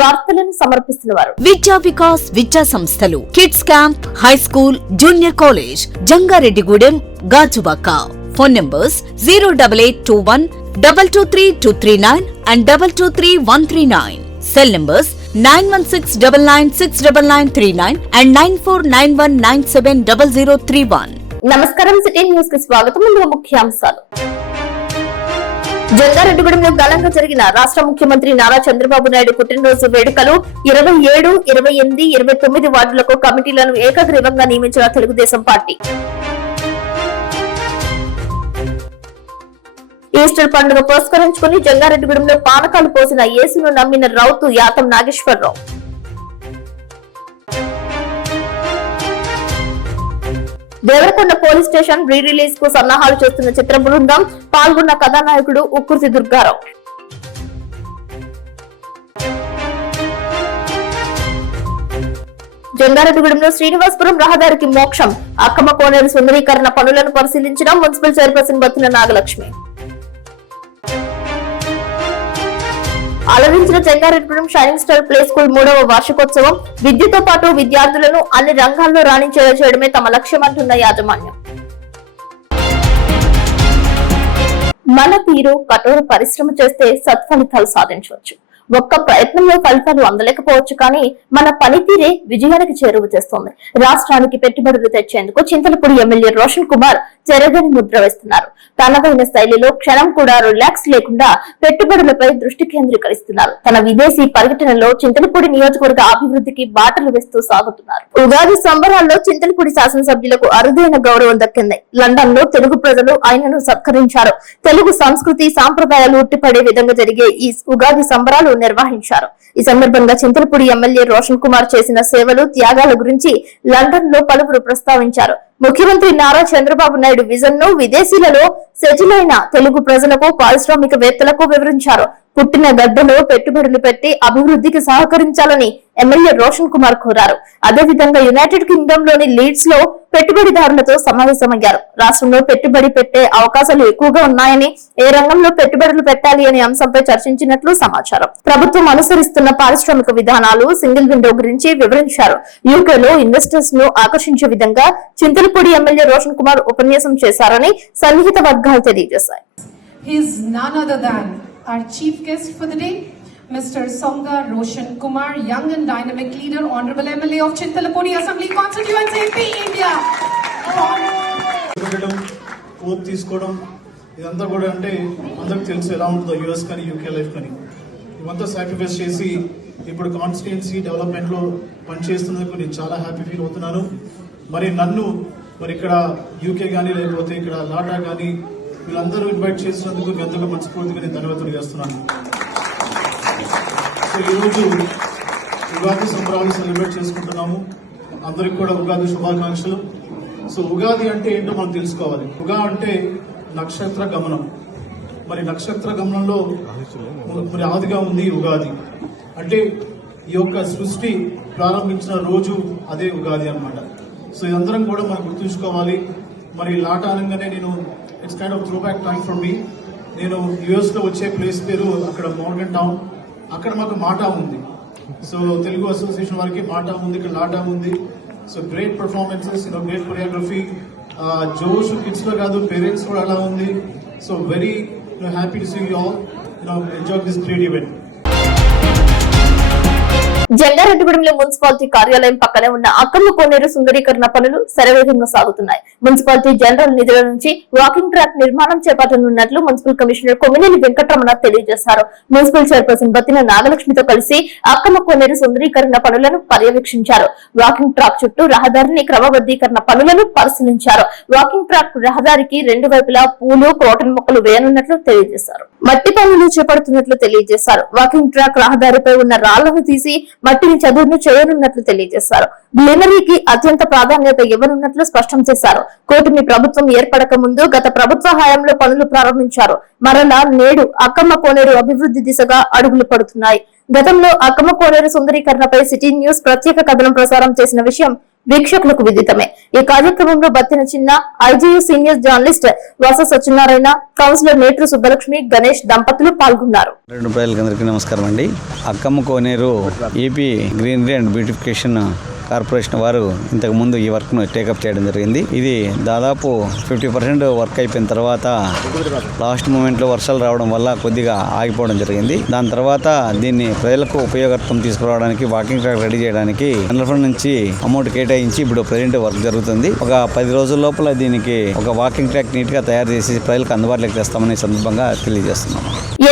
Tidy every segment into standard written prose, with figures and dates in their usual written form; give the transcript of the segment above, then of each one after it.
వార్తలను సమర్పిస్తున్నవారు విద్యా వికాస్ విద్యా సంస్థలు, kids camp, high school, junior college, Jangareddygudem, Gajuwaka. Phone numbers 08821 223239 and 223139. Cell numbers 9169969939 and 9491970031. నమస్కారం. సిటీ న్యూస్ కి స్వాగతం. ముందుగా ముఖ్యాంశాలు. జంగారెడ్డిగూడెంలో ఘనంగా జరిగిన రాష్ట్ర ముఖ్యమంత్రి నారా చంద్రబాబు నాయుడు పుట్టినరోజు వేడుకలు. 27, 28, 29 వార్డులకు కమిటీలను ఏకగ్రీవంగా నియమించిన తెలుగుదేశం పార్టీ. ఈస్టర్ పండుగ పురస్కరించుకుని జంగారెడ్డిగూడెంలో పానకాలు పోసిన యేసును నమ్మిన Routhu Yatham Nageswararao. Devarakonda police station re release కు సన్నాహాలు చేస్తున్న చిత్ర బృందం. పాల్గొన్న కథానాయకుడు ఉక్కుర్తి దుర్గారావు. జంగారెడ్డిగూడెంలో శ్రీనివాసపురం రహదారికి మోక్షం. అక్కమ్మ కోనేరు సుందరీకరణ పనులను పరిశీలించిన మున్సిపల్ చైర్పర్సన్ బత్తిన నాగలక్ష్మి. అలరించిన Jangareddygudem shining star play school 3వ వార్షికోత్సవం. విద్యతో పాటు విద్యార్థులను అన్ని రంగాల్లో రాణించేలా చేయడమే తమ లక్ష్యమంటున్న యాజమాన్యం. మన తీరు కఠోర పరిశ్రమ చేస్తే సత్ఫలితాలు సాధించవచ్చు. ఒక్క ప్రయత్నంలో ఫలితాలు అందలేకపోవచ్చు, కానీ మన పనితీరే విజయానికి చేరువ చేస్తోంది. రాష్ట్రానికి పెట్టుబడులు తెచ్చేందుకు చింతలపూడి ఎమ్మెల్యే రోషన్ కుమార్ చెరగని ముద్ర వేస్తున్నారు. తనదైన శైలిలో క్షణం కూడా రిలాక్స్ లేకుండా పెట్టుబడులపై దృష్టి కేంద్రీకరిస్తున్నారు. తన విదేశీ పర్యటనలో చింతలపూడి నియోజకవర్గ అభివృద్ధికి బాటలు వేస్తూ సాగుతున్నారు. ఉగాది సంబరాల్లో చింతలపూడి శాసనసభ్యులకు అరుదైన గౌరవం దక్కింది. లండన్ లో తెలుగు ప్రజలు ఆయనను సత్కరించారు. తెలుగు సంస్కృతి సాంప్రదాయాలు ఉట్టిపడే విధంగా జరిగే ఈ ఉగాది సంబరాలు నిర్వహించారు. ఈ సందర్భంగా చింతలపూడి ఎమ్మెల్యే రోషన్ కుమార్ చేసిన సేవలు, త్యాగాల గురించి లండన్ లో పలువురు ప్రస్తావించారు. ముఖ్యమంత్రి నారా చంద్రబాబు నాయుడు విజన్ ను విదేశీలలో సెటిల్ అయిన తెలుగు ప్రజలకు, పారిశ్రామికవేత్తలకు వివరించారు. పుట్టిన గడ్డలో పెట్టుబడులు పెట్టి అభివృద్ధికి సహకరించాలని ఎమ్మెల్యే రోషన్ కుమార్ కోరారు. అదేవిధంగా యునైటెడ్ కింగ్డమ్ లోని లీడ్స్ లో పెట్టుబడిదారులతో సమావేశమయ్యారు. రాష్ట్రంలో పెట్టుబడి పెట్టే అవకాశాలు ఎక్కువగా ఉన్నాయని, ఏ రంగంలో పెట్టుబడులు పెట్టాలి అనే అంశంపై చర్చించినట్లు సమాచారం. ప్రభుత్వం అనుసరిస్తున్న పారిశ్రామిక విధానాలు, సింగిల్ విండో గురించి వివరించారు. యూకేలో ఇన్వెస్టర్స్ ను ఆకర్షించే విధంగా చింతలపూడి ఎమ్మెల్యే రోషన్ కుమార్ ఉపన్యాసం చేశారని సన్నిహిత వర్గాలు తెలియజేశాయి. Our chief guest for the day, Mr. Songa Roshan Kumar, young and dynamic leader, Honorable MLA of Chintalapudi Assembly Constituency, India. Oath తీసుకోవడం ఇదంతా కూడా అంటే అందరికి తెలుసు ఎలా ఉంటుందో యుఎస్ కానీ యూకే లైఫ్ కానీ. ఇవంతా సాక్రిఫైస్ చేసి ఇప్పుడు కాన్స్టిట్యుయెన్సీ డెవలప్మెంట్లో పనిచేస్తున్నందుకు నేను చాలా హ్యాపీ ఫీల్ అవుతున్నాను. మరి నన్ను ఇక్కడ యూకే కానీ లేకపోతే ఇక్కడ లాటా కానీ వీళ్ళందరూ ఇన్వైట్ చేసినందుకు మీ అందరూ మనస్ఫూర్తిగా నేను ధన్యవాదాలు చేస్తున్నాను. సో ఈరోజు ఉగాది సంబరాలు సెలబ్రేట్ చేసుకుంటున్నాము. అందరికి కూడా ఉగాది శుభాకాంక్షలు. సో ఉగాది అంటే ఏంటో మనం తెలుసుకోవాలి. ఉగా అంటే నక్షత్ర గమనం. మరి నక్షత్ర గమనంలో మరి ఆదిగా ఉంది ఉగాది. అంటే ఈ యొక్క సృష్టి ప్రారంభించిన రోజు అదే ఉగాది అన్నమాట. సో ఇదందరం కూడా మనం గుర్తుంచుకోవాలి. మరి లాటా అనగానే నేను it's kind of throw back time for me. నేను యుఎస్ లో వచ్చే ప్లేస్ పేరు అక్కడ మోర్గన్ టౌన్. అక్కడ మాకు మాటా ఉంది. సో తెలుగు అసోసియేషన్ వారికి మాటా ఉంది, ఇక్కడ లాటా ఉంది. So great performances, great choreography. జోష్ కిడ్స్ లో కాదు, పేరెంట్స్ కూడా అలా ఉంది. So very happy to see you all enjoy this great event. జంగారెడ్డిగూడెంలో మున్సిపాలిటీ కార్యాలయం పక్కనే ఉన్న అక్కమ్మ కోనేరు సుందరీకరణ పనులు శరవేగంగా సాగుతున్నాయి. మున్సిపాలిటీ జనరల్ నిధుల నుంచి వాకింగ్ ట్రాక్ నిర్మాణం చేపట్టనున్నట్లు మున్సిపల్ కమిషనర్ కొమ్మినేని వెంకటరమణ తెలియజేశారు. మున్సిపల్ చైర్పర్సన్ బత్తిన నాగలక్ష్మితో కలిసి అక్కమ్మ కోనేరు సుందరీకరణ పనులను పర్యవేక్షించారు. వాకింగ్ ట్రాక్ చుట్టూ రహదారిని క్రమబద్దీకరణ పనులను పరిశీలించారు. వాకింగ్ ట్రాక్ రహదారికి రెండు వైపులా పూలు, క్రోటన్ మొక్కలు వేయనున్నట్లు తెలియజేశారు. మట్టి పనులు చేపడుతున్నట్లు తెలియజేశారు. వాకింగ్ ట్రాక్ రహదారిపై ఉన్న రాళ్లను తీసి మట్టిని చదువును చేయనున్నట్లు తెలియజేశారు. గ్లీనరీకి అత్యంత ప్రాధాన్యత ఇవ్వనున్నట్లు స్పష్టం చేశారు. కూటమి ప్రభుత్వం ఏర్పడక ముందు గత ప్రభుత్వ హయాంలో పనులు ప్రారంభించారు. మరలా నేడు అక్కమ్మ కోనేరు అభివృద్ధి దిశగా అడుగులు పడుతున్నాయి. గతంలో అక్కమ్మ కోనేరు సుందరీకరణపై సిటీ న్యూస్ ప్రత్యేక కథనం ప్రసారం చేసిన విషయం వీక్షకులకు విదితమే. ఈ కార్యక్రమంలో బత్తిన చిన్న, IGU senior journalist Vasa Satyanarayana, councillor Netru Subbalakshmi, Ganesh దంపతులు పాల్గొన్నారు. నమస్కారం అండి. అక్కమ్మ కోనేరు AP greenery and beautification corporation వారు ఇంతకు ముందు ఈ వర్క్ను టేకప్ చేయడం జరిగింది. ఇది దాదాపు 50% వర్క్ అయిపోయిన తర్వాత లాస్ట్ మూమెంట్లో వర్షాలు రావడం వల్ల కొద్దిగా ఆగిపోవడం జరిగింది. దాని తర్వాత దీన్ని ప్రజలకు ఉపయోగార్థం తీసుకురావడానికి వాకింగ్ ట్రాక్ రెడీ చేయడానికి జనరల్ ఫండ్ నుంచి అమౌంట్ కేటాయించి ఇప్పుడు ప్రజెంట్ వర్క్ జరుగుతుంది. ఒక 10 రోజుల లోపల దీనికి ఒక వాకింగ్ ట్రాక్ నీట్ గా తయారు చేసి ప్రజలకు అందుబాటులోకి తెస్తామనే సందర్భంగా తెలియజేస్తున్నాం.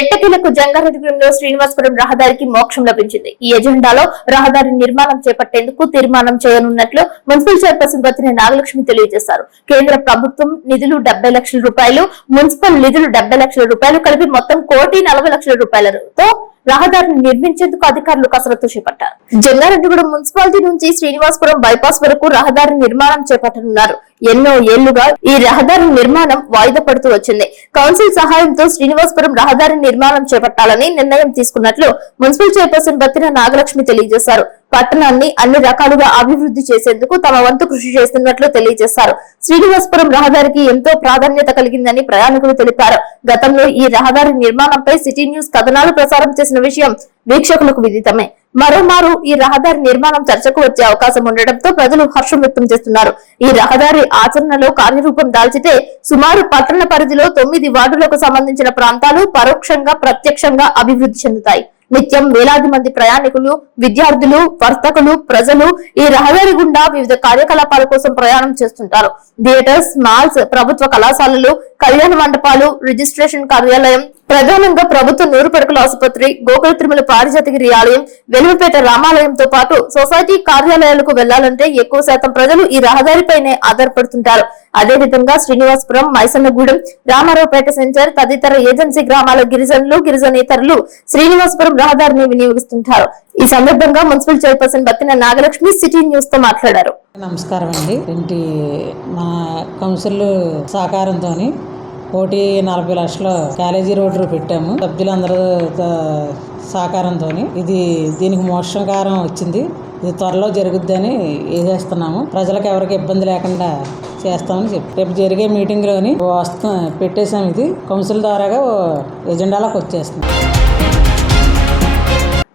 ఎట్టకేలకు జంగారెడ్డిగూడెంలో శ్రీనివాసపురం రహదారికి మోక్షం లభించింది. ఈ ఎజెండాలో రహదారి నిర్మాణం చేపట్టేందుకు తీర్మానం చేయనున్నట్లు మున్సిపల్ చైర్పర్సన్ బత్తిన నాగలక్ష్మి తెలియజేశారు. కేంద్ర ప్రభుత్వం నిధులు 70 లక్షల రూపాయలు, మున్సిపల్ నిధులు 70 లక్షల రూపాయలు కలిపి మొత్తం 1,40,00,000 రూపాయలతో రహదారిని నిర్మించేందుకు అధికారులు కసరత్తు చేపట్టారు. జంగారెడ్డిగూడెం మున్సిపాలిటీ నుంచి శ్రీనివాసపురం బైపాస్ వరకు రహదారి నిర్మాణం చేపట్టనున్నారు. ఎన్నో ఏళ్లుగా ఈ రహదారి నిర్మాణం వాయిదా పడుతూ వచ్చింది. కౌన్సిల్ సహాయంతో శ్రీనివాసపురం రహదారి నిర్మాణం చేపట్టాలని నిర్ణయం తీసుకున్నట్లు మున్సిపల్ చైర్పర్సన్ బత్తిన నాగలక్ష్మి తెలియజేశారు. పట్టణాన్ని అన్ని రకాలుగా అభివృద్ధి చేసేందుకు తమ వంతు కృషి చేస్తున్నట్లు తెలియజేశారు. శ్రీనివాసపురం రహదారికి ఎంతో ప్రాధాన్యత కలిగిందని ప్రయాణికులు తెలిపారు. గతంలో ఈ రహదారి నిర్మాణంపై సిటీ న్యూస్ కథనాలు ప్రసారం చేసిన విషయం వీక్షకులకు విదితమే. మరోమారు ఈ రహదారి నిర్మాణం చర్చకు వచ్చే అవకాశం ఉండడంతో ప్రజలు హర్షం వ్యక్తం చేస్తున్నారు. ఈ రహదారి ఆచరణలో కార్యరూపం దాల్చితే సుమారు పట్టణ పరిధిలో 9 వార్డులకు సంబంధించిన ప్రాంతాలు పరోక్షంగా ప్రత్యక్షంగా అభివృద్ధి చెందుతాయి. నిత్యం వేలాది మంది ప్రయాణికులు, విద్యార్థులు, వర్తకులు, ప్రజలు ఈ రహదారి గుండా వివిధ కార్యకలాపాల కోసం ప్రయాణం చేస్తుంటారు. థియేటర్స్, మాల్స్, ప్రభుత్వ కళాశాలలు, కళ్యాణ మండపాలు, రిజిస్ట్రేషన్ కార్యాలయం, ప్రధానంగా ప్రభుత్వ 100 పడకల ఆసుపత్రి, గోకుల తిరుమల పారిజాతగిరి ఆలయం, వెలుగుపేట రామాలయంతో పాటు సొసైటీ కార్యాలయాలకు వెళ్లాలంటే ఎక్కువ శాతం ప్రజలు ఈ రహదారిపైనే ఆధారపడుతుంటారు. అదేవిధంగా శ్రీనివాసపురం, మైసన్నగూడెం, రామారావుపేట సెంటర్ తదితర ఏజెన్సీ గ్రామాల గిరిజనులు, గిరిజనేతరులు శ్రీనివాసపురం రహదారిని వినియోగిస్తుంటారు. ఈ సందర్భంగా municipal chairperson Battina Nagalakshmi city news తో మాట్లాడారు. నమస్కారం అండి. మా కౌన్సిల్ సహకారంతో 1,40,00,000 కాలేజీ రోడ్డు పెట్టాము. సభ్యులందరూ సహకారంతో దీనికి మోక్షకారం వచ్చింది. ఇది త్వరలో జరుగుద్దని వేసేస్తున్నాము. ప్రజలకు ఎవరికి ఇబ్బంది లేకుండా చేస్తామని చెప్పి రేపు జరిగే మీటింగ్లోని పెట్టేసాము. ఇది కౌన్సిల్ ద్వారాగా ఎజెండాలకు వచ్చేస్తున్నాం.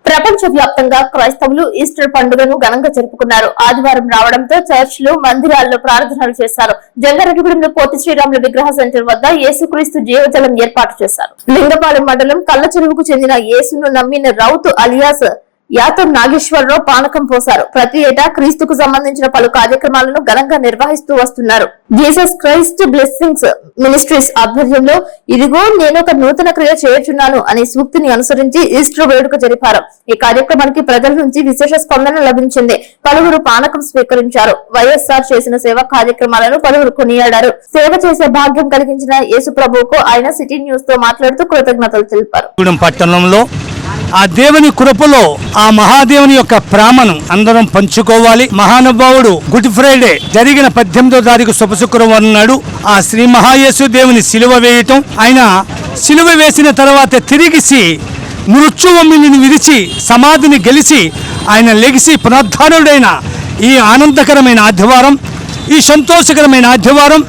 ప్రపంచ వ్యాప్తంగా క్రైస్తవులు ఈస్టర్ పండుగను ఘనంగా జరుపుకున్నారు. ఆదివారం రావడంతో చర్చ్లు, మందిరాల్లో ప్రార్థనలు చేశారు. జంగారెడ్డిగూడెంలో పోతి శ్రీరాముల విగ్రహ సెంటర్ వద్ద యేసుక్రీస్తు జీవజలం ఏర్పాటు చేశారు. లింగపాలెం మండలం కళ్ళ చెరువుకు చెందిన యేసును నమ్మిన రౌతు అలియాస్ యాతో నాగేశ్వరరావు పానకం పోశారు. ప్రతి ఏటా క్రీస్తుకు సంబంధించిన పలు కార్యక్రమాలను ఘనంగా నిర్వహిస్తూ వస్తున్నారు. జీసస్ క్రైస్ట్ బ్లెస్సింగ్స్ మినిస్ట్రీస్ ఆధ్వర్యంలో ఇదిగో నేనొక నూతన క్రియ చేయుచున్నాను అనే సూక్తిని అనుసరించి ఈస్టర్ వేడుక జరిపారు. ఈ కార్యక్రమానికి ప్రజల నుంచి విశేష స్పందన లభించింది. పలువురు పానకం స్వీకరించారు. వైఎస్ఆర్ చేసిన సేవా కార్యక్రమాలను పలువురు కొనియాడారు. సేవ చేసే భాగ్యం కలిగించిన యేసు ప్రభువుకు ఆయన సిటీ న్యూస్ తో మాట్లాడుతూ కృతజ్ఞతలు తెలిపారు. ఆ దేవుని కృపలో ఆ మహాదేవుని యొక్క ప్రేమను అందరం పంచుకోవాలి. మహానుభావుడు గుడ్ ఫ్రైడే జరిగిన 18వ తారీఖు శుభ శుక్రవారం నాడు ఆ శ్రీ మహాయేసు దేవుని సిలువ వేయటం, ఆయన సిలువ వేసిన తర్వాత తిరిగిసి మృత్యువమ్మిని విరిచి సమాధిని గెలిచి ఆయన లెగిసి పునరుద్ధానుడైన ఈ ఆనందకరమైన ఆదివారం, ఈ సంతోషకరమైన ఆదివారం,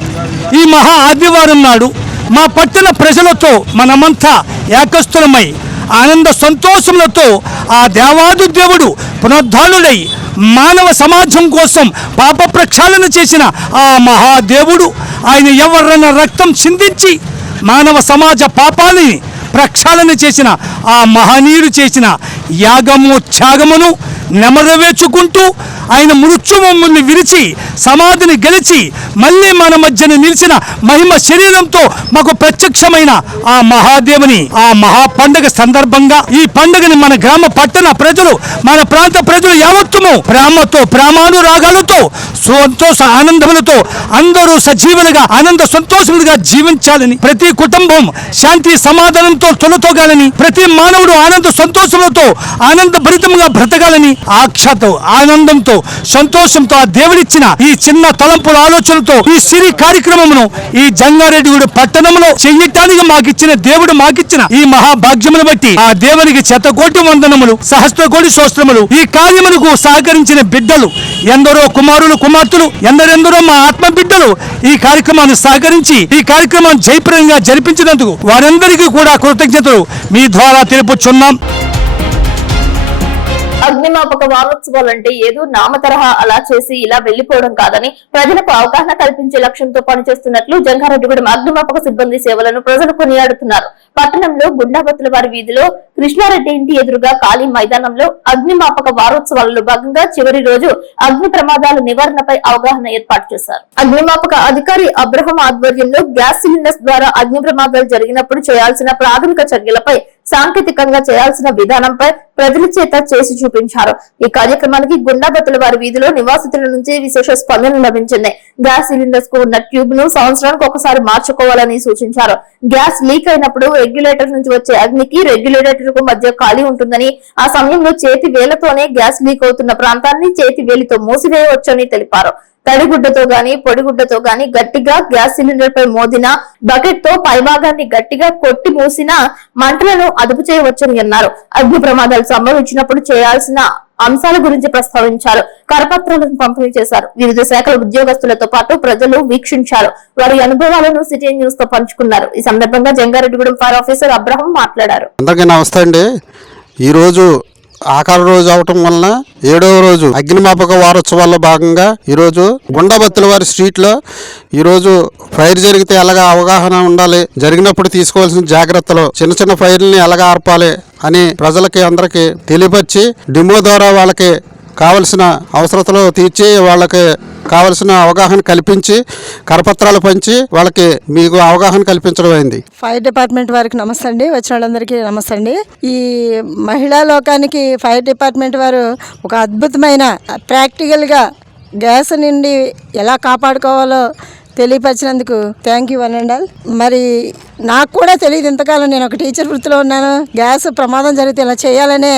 ఈ మహా ఆదివారం నాడు మా పట్టణ ప్రజలతో మనమంతా ఏకస్థులమై ఆనంద సంతోషములతో ఆ దేవాది దేవుడు పునరుద్ధానుడై మానవ సమాజం కోసం పాప ప్రక్షాళన చేసిన ఆ మహాదేవుడు ఆయన ఎవరైనా రక్తం చిందించి మానవ సమాజ పాపాలని ప్రక్షాళన చేసిన ఆ మహనీయుడు చేసిన యాగము త్యాగమును నెమరవేర్చుకుంటూ ఆయన మృత్యువమ్ముని విరిచి సమాధిని గెలిచి మళ్ళీ మన మధ్యన నిలిచిన మహిమ శరీరంతో మాకు ప్రత్యక్షమైన ఆ మహాదేవుని ఆ మహా పండుగ సందర్భంగా ఈ పండుగని మన గ్రామ పట్టణ ప్రజలు, మన ప్రాంత ప్రజలు యావత్తుము ప్రేమతో, ప్రేమానురాగాలతో, సంతోష ఆనందములతో అందరూ సజీవులుగా ఆనంద సంతోషములుగా జీవించాలని, ప్రతి కుటుంబం శాంతి సమాధానంతో తొలతోగాలని, ప్రతి మానవుడు ఆనంద సంతోషములతో ఆనంద భరితంగా బ్రతకాలని ఆక్షతో, ఆనందంతో, సంతోషంతో ఆ దేవుడిచ్చిన ఈ చిన్న తలంపుల ఆలోచనతో ఈ సిరి కార్యక్రమమును ఈ జంగారెడ్డిగూడెం పట్టణంలో చెయ్యటానికి మాకిచ్చిన దేవుడు మాకిచ్చిన ఈ మహాభాగ్యమును బట్టి ఆ దేవునికి శతకోటి వందనములు, సహస్రకోటి స్తోత్రములు. ఈ కార్యములకు సహకరించిన బిడ్డలు ఎందరో కుమారులు, కుమార్తెలు, ఎందరెందరో మా ఆత్మ బిడ్డలు ఈ కార్యక్రమాన్ని సహకరించి ఈ కార్యక్రమాన్ని జయప్రదంగా జరిపించినందుకు వారందరికీ కూడా కృతజ్ఞతలు మీ ద్వారా తెలుపుచున్నాం. అగ్నిమాపక వారోత్సవాలంటే ఏదో నామతరహా అలా చేసి ఇలా వెళ్లిపోవడం కాదని ప్రజలకు అవగాహన కల్పించే లక్ష్యంతో పనిచేస్తున్నట్లు జంగారెడ్డిగూడెం అగ్నిమాపక సిబ్బంది సేవలను ప్రజలు కొనియాడుతున్నారు. పట్టణంలో గుండాబత్తుల వారి వీధిలో కృష్ణారెడ్డి ఇంటి ఎదురుగా ఖాళీ మైదానంలో అగ్నిమాపక వారోత్సవాలలో భాగంగా చివరి రోజు అగ్ని ప్రమాదాల నివారణపై అవగాహన ఏర్పాటు చేశారు. అగ్నిమాపక అధికారి అబ్రహం ఆధ్వర్యంలో గ్యాస్ సిలిండర్స్ ద్వారా అగ్ని ప్రమాదాలు జరిగినప్పుడు చేయాల్సిన ప్రాథమిక చర్యలపై, సాంకేతికంగా చేయాల్సిన విధానంపై ప్రజల చేత చేసి చూపించారు. ఈ కార్యక్రమానికి గుండాబత్తుల వారి వీధిలో నివాసితుల నుంచి విశేష స్పందన లభించింది. గ్యాస్ సిలిండర్స్ కు ఉన్న ట్యూబ్ ను సంవత్సరానికి ఒకసారి మార్చుకోవాలని సూచించారు. గ్యాస్ లీక్ అయినప్పుడు రెగ్యులేటర్ నుంచి వచ్చే అగ్నికి రెగ్యులేటర్ కు మధ్య ఖాళీ ఉంటుందని, ఆ సమయంలో చేతి వేలతోనే గ్యాస్ లీక్ అవుతున్న ప్రాంతాన్ని చేతి వేలితో మూసివేయవచ్చని తెలిపారు. తడిగుడ్డతో గాని పొడిగుడ్డతో గాని గట్టిగా గ్యాస్ సిలిండర్ పై మోదిన, బకెట్ తో పైభాగాన్ని గట్టిగా కొట్టి మూసిన మంటలను అదుపు చేయవచ్చని అన్నారు. అగ్ని ప్రమాదాలు సంభవించినప్పుడు చేయాల్సిన అంశాల గురించి ప్రస్తావించారు. కరపత్రాలను పంపిణీ చేశారు. వివిధ శాఖల ఉద్యోగస్తులతో పాటు ప్రజలు వీక్షించారు. వారి అనుభవాలను సిటీ న్యూస్ తో పంచుకున్నారు. ఈ సందర్భంగా జంగారెడ్డిగూడెం ఫైర్ ఆఫీసర్ అబ్రహం మాట్లాడారు. అందరికీ నమస్తే అండి. ఈరోజు ఆఖరి రోజు అవటం వలన 7వ రోజు అగ్నిమాపక వారోత్సవాల్లో భాగంగా ఈరోజు గుండాబత్తుల వారి స్ట్రీట్లో ఈరోజు ఫైర్ జరిగితే ఎలాగా అవగాహన ఉండాలి, జరిగినప్పుడు తీసుకోవాల్సిన జాగ్రత్తలు, చిన్న చిన్న ఫైర్లని ఎలాగా ఆర్పాలి అని ప్రజలకి అందరికీ తెలియపరిచి డిమో ద్వారా వాళ్ళకి కావలసిన అవసరతలు తీర్చి వాళ్ళకి కావలసిన అవగాహన కల్పించి కరపత్రాలు పంచి వాళ్ళకి మీకు అవగాహన కల్పించడం అయింది. ఫైర్ డిపార్ట్మెంట్ వారికి నమస్తే అండి, వచ్చిన వాళ్ళందరికీ నమస్తే అండి. ఈ మహిళా లోకానికి ఫైర్ డిపార్ట్మెంట్ వారు ఒక అద్భుతమైన ప్రాక్టికల్గా గ్యాస్ నుండి ఎలా కాపాడుకోవాలో తెలియపరిచినందుకు thank you one and all. మరి నాకు కూడా తెలియదు ఇంతకాలం, నేను ఒక టీచర్ వృత్తిలో ఉన్నాను. గ్యాస్ ప్రమాదం జరిగితే ఇలా చేయాలనే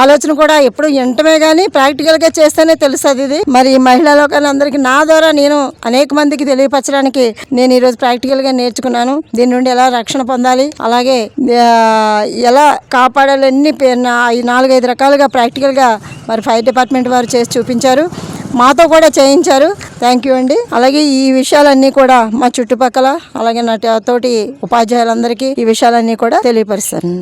ఆలోచన కూడా ఎప్పుడు వింటమే కానీ ప్రాక్టికల్గా చేస్తేనే తెలుస్తుంది ఇది. మరి మహిళా లోకాలందరికీ నా ద్వారా నేను అనేక మందికి తెలియపరచడానికి నేను ఈరోజు ప్రాక్టికల్గా నేర్చుకున్నాను. దీని నుండి ఎలా రక్షణ పొందాలి, అలాగే ఎలా కాపాడాలి అన్ని 4-5 రకాలుగా ప్రాక్టికల్గా మరి ఫైర్ డిపార్ట్మెంట్ వారు చేసి చూపించారు, మాతో కూడా చేయించారు. థ్యాంక్ యూ అండి. అలాగే ఈ విషయాలన్నీ కూడా మా చుట్టుపక్కల అలాగే నా తోటి ఉపాధ్యాయులందరికీ ఈ విషయాలన్నీ కూడా తెలియపరుస్తాను.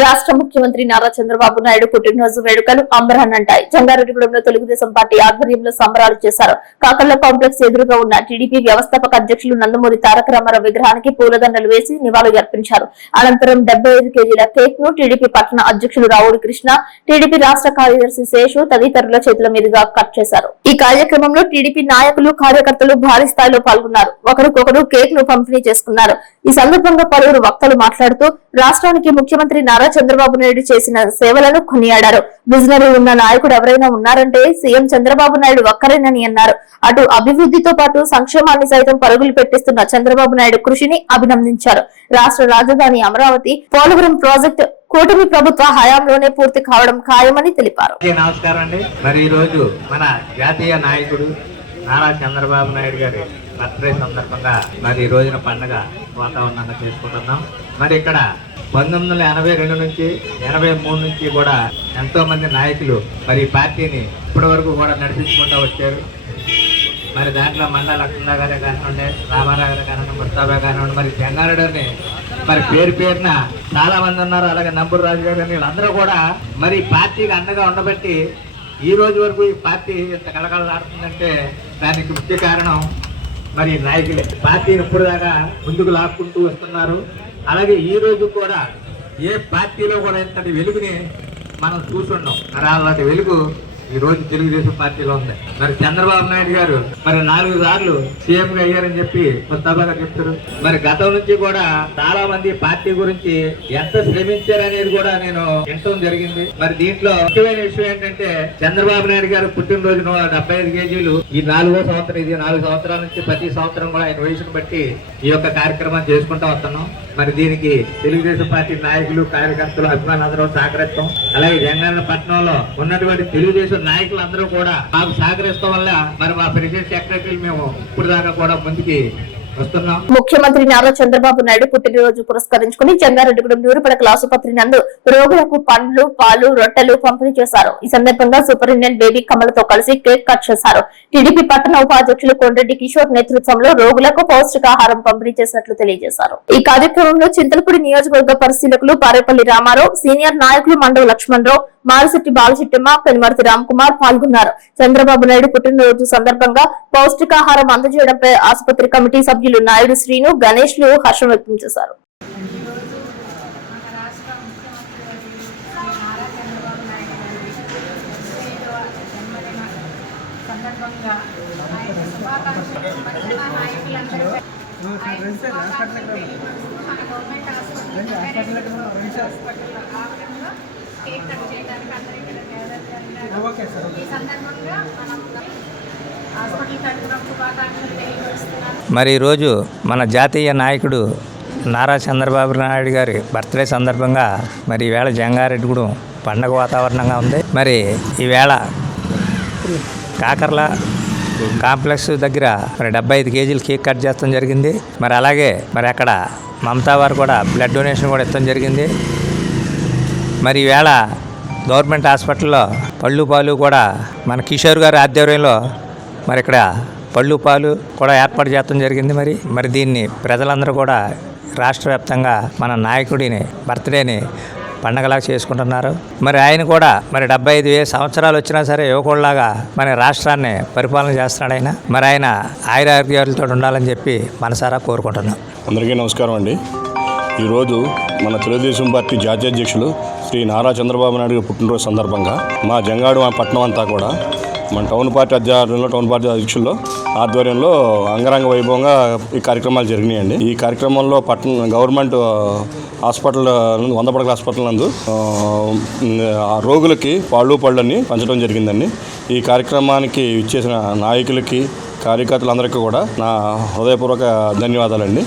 రాష్ట్ర ముఖ్యమంత్రి నారా చంద్రబాబు నాయుడు పుట్టినరోజు వేడుకలు అంబరాన్నంటాయి. జంగారెడ్డిగూడెంలో తెలుగుదేశం పార్టీ ఆధ్వర్యంలో సంబరాలు చేశారు. కాకర్ల కాంప్లెక్స్ ఎదురుగా ఉన్న టీడీపీ వ్యవస్థాపక అధ్యక్షులు నందమూరి తారక రామారావు విగ్రహానికి పూలదండలు వేసి నివాళులు అర్పించారు. అనంతరం 75 కేజీల కేక్ ను టీడీపీ పట్టణ అధ్యక్షులు రావుడి కృష్ణ, టీడీపీ రాష్ట్ర కార్యదర్శి శేషు తదితరుల చేతుల మీదుగా కట్ చేశారు. ఈ కార్యక్రమంలో టీడీపీ నాయకులు, కార్యకర్తలు భారీ స్థాయిలో పాల్గొన్నారు. ఒకరికొకరు కేక్ ను పంపిణీ చేసుకున్నారు. ఈ సందర్భంగా పలువురు వక్తలు మాట్లాడుతూ రాష్ట్రానికి ముఖ్యమంత్రి నారా చంద్రబాబు నాయుడు చేసిన సేవలను కొనియాడారు. విజనరీ ఉన్న నాయకుడు ఎవరైనా ఉన్నారంటే సీఎం చంద్రబాబు నాయుడు ఒక్కరేనని అన్నారు. అటు అభివృద్ధితో పాటు సంక్షేమాన్ని సైతం పరుగులు పెట్టిస్తున్న చంద్రబాబు నాయుడు కృషిని అభినందించారు. రాష్ట్ర రాజధాని అమరావతి, పోలవరం ప్రాజెక్టు కూటమి ప్రభుత్వ హయాంలోనే పూర్తి కావడం ఖాయమని తెలిపారు. నమస్కారం అండి. మరి ఈ రోజు మన జాతీయ నాయకుడు నారా చంద్రబాబు నాయుడు గారి బర్త్డే సందర్భంగా మరి ఈ రోజున పండుగ వాతావరణంగా చేసుకుంటున్నాం. మరి ఇక్కడ 1982 నుంచి 83 నుంచి కూడా ఎంతో మంది నాయకులు మరి ఈ పార్టీని ఇప్పటి వరకు కూడా నడిపించుకుంటూ వచ్చారు. మరి దాంట్లో మండల లక్ష్మణ గారే కానివ్వండి, రామారావు గారు కానివ్వండి, ముస్తాబా కానివ్వండి, మరి జంగారెడ్డి మరి పేరున చాలా మంది ఉన్నారు. అలాగే నంబూరు రాజు గారు కానీ వీళ్ళందరూ కూడా మరి పార్టీకి అండగా ఉండబట్టి ఈ రోజు వరకు ఈ పార్టీ ఇంత కలకలలాడుతుందంటే దానికి ముఖ్య కారణం మరి నాయకులే. పార్టీని ఇప్పుడు దాకా ముందుకు లాక్కుంటూ వస్తున్నారు. అలాగే ఈ రోజు కూడా ఏ పార్టీలో కూడా ఇంతటి వెలుగుని మనం చూసున్నాం. మరి అలాంటి వెలుగు ఈ రోజు తెలుగుదేశం పార్టీలో ఉంది. మరి చంద్రబాబు నాయుడు గారు మరి 4 సార్లు సీఎం గా అయ్యారని చెప్పి ముస్తాబాగా చెప్తారు. మరి గతం నుంచి కూడా చాలా మంది పార్టీ గురించి ఎంత శ్రమించారనేది కూడా నేను వినడం జరిగింది. మరి దీంట్లో ముఖ్యమైన విషయం ఏంటంటే చంద్రబాబు నాయుడు గారు పుట్టినరోజు 75 కేజీలు. ఈ 4వ సంవత్సరం, ఇది 4 సంవత్సరాల నుంచి ప్రతి సంవత్సరం కూడా ఆయన వయసును బట్టి ఈ యొక్క కార్యక్రమాన్ని చేసుకుంటూ వస్తున్నాం. మరి దీనికి తెలుగుదేశం పార్టీ నాయకులు, కార్యకర్తలు, అభిమానులు అందరూ సహకరిస్తాం. అలాగే జంగారెడ్డిపట్నంలో ఉన్నటువంటి తెలుగుదేశం నాయకులు అందరూ కూడా మాకు సహకరిస్తాం వల్ల మరి మా ప్రెసిడెంట్ సెక్రటరీలు మేము ఇప్పుడు దాకా కూడా ముందుకి వస్తున్నాం. ముఖ్యమంత్రి నారా చంద్రబాబు నాయుడు పుట్టినరోజు పురస్కరించుకుని జంగారెడ్డిగూడెం నూరుపడకల ఆసుపత్రి నందు రోగులకు పండ్లు, పాలు, రొట్టెలు పంపిణీ చేశారు. ఈ సందర్భంగా సూపరింటెండెంట్ బేబీ కమలతో కలిసి కేక్ కట్ చేశారు. టీడీపీ పట్టణ ఉపాధ్యక్షులు కొండ్రెడ్డి కిషోర్ నేతృత్వంలో రోగులకు పౌష్టికాహారం పంపిణీ చేసినట్లు తెలియజేశారు. ఈ కార్యక్రమంలో చింతలపూడి నియోజకవర్గ పరిశీలకులు పారేపల్లి రామారావు, సీనియర్ నాయకులు మండవ లక్ష్మణరావు, మారిశెట్టి బాలశెట్టమ్మ, పెనుమర్తి రామ్ కుమార్ పాల్గొన్నారు. చంద్రబాబు నాయుడు పుట్టినరోజు సందర్భంగా పౌష్టికాహారం అందజేయడంపై ఆసుపత్రి కమిటీ సభ్యులు నాయుడు, శ్రీను, గణేష్లు హర్షం వ్యక్తం చేశారు. మరి ఈరోజు మన జాతీయ నాయకుడు నారా చంద్రబాబు నాయుడు గారి బర్త్డే సందర్భంగా మరి ఈవేళ జంగారెడ్డిగూడెం పండగ వాతావరణంగా ఉంది. మరి ఈవేళ కాకర్ల కాంప్లెక్స్ దగ్గర మరి 75 కేజీలు కేక్ కట్ చేస్తాం జరిగింది. మరి అలాగే మరి అక్కడ మమతా వారు కూడా బ్లడ్ డొనేషన్ కూడా ఇవ్వడం జరిగింది. మరి ఈవేళ గవర్నమెంట్ హాస్పిటల్లో పళ్ళు పాలు కూడా మన కిషోర్ గారి ఆధ్వర్యంలో మరి ఇక్కడ పళ్ళు పాలు కూడా ఏర్పాటు చేయడం జరిగింది. మరి దీన్ని ప్రజలందరూ కూడా రాష్ట్ర వ్యాప్తంగా మన నాయకుడిని బర్త్డేని పండగలాగా చేసుకుంటున్నారు. మరి ఆయన కూడా మరి 75 సంవత్సరాలు వచ్చినా సరే యువకుడిలాగా మన రాష్ట్రాన్ని పరిపాలన చేస్తున్నాడు ఆయన. మరి ఆయన ఆయురారోగ్యాలతో ఉండాలని చెప్పి మనసారా కోరుకుంటున్నాం. అందరికీ నమస్కారం అండి. ఈరోజు మన తెలుగుదేశం పార్టీ జాతీయ అధ్యక్షులు శ్రీ నారా చంద్రబాబు నాయుడు పుట్టినరోజు సందర్భంగా మా జంగాడు పట్టణం అంతా కూడా మన టౌన్ పార్టీ అధ్యక్షుల్లో ఆధ్వర్యంలో అంగరంగ వైభవంగా ఈ కార్యక్రమాలు జరిగినాయండి. ఈ కార్యక్రమంలో గవర్నమెంట్ హాస్పిటల్ 100 పడకల హాస్పిటల్ నందు రోగులకి పళ్ళని పంచడం జరిగిందండి. ఈ కార్యక్రమానికి ఇచ్చేసిన నాయకులకి, కార్యకర్తలందరికీ కూడా నా హృదయపూర్వక ధన్యవాదాలండి.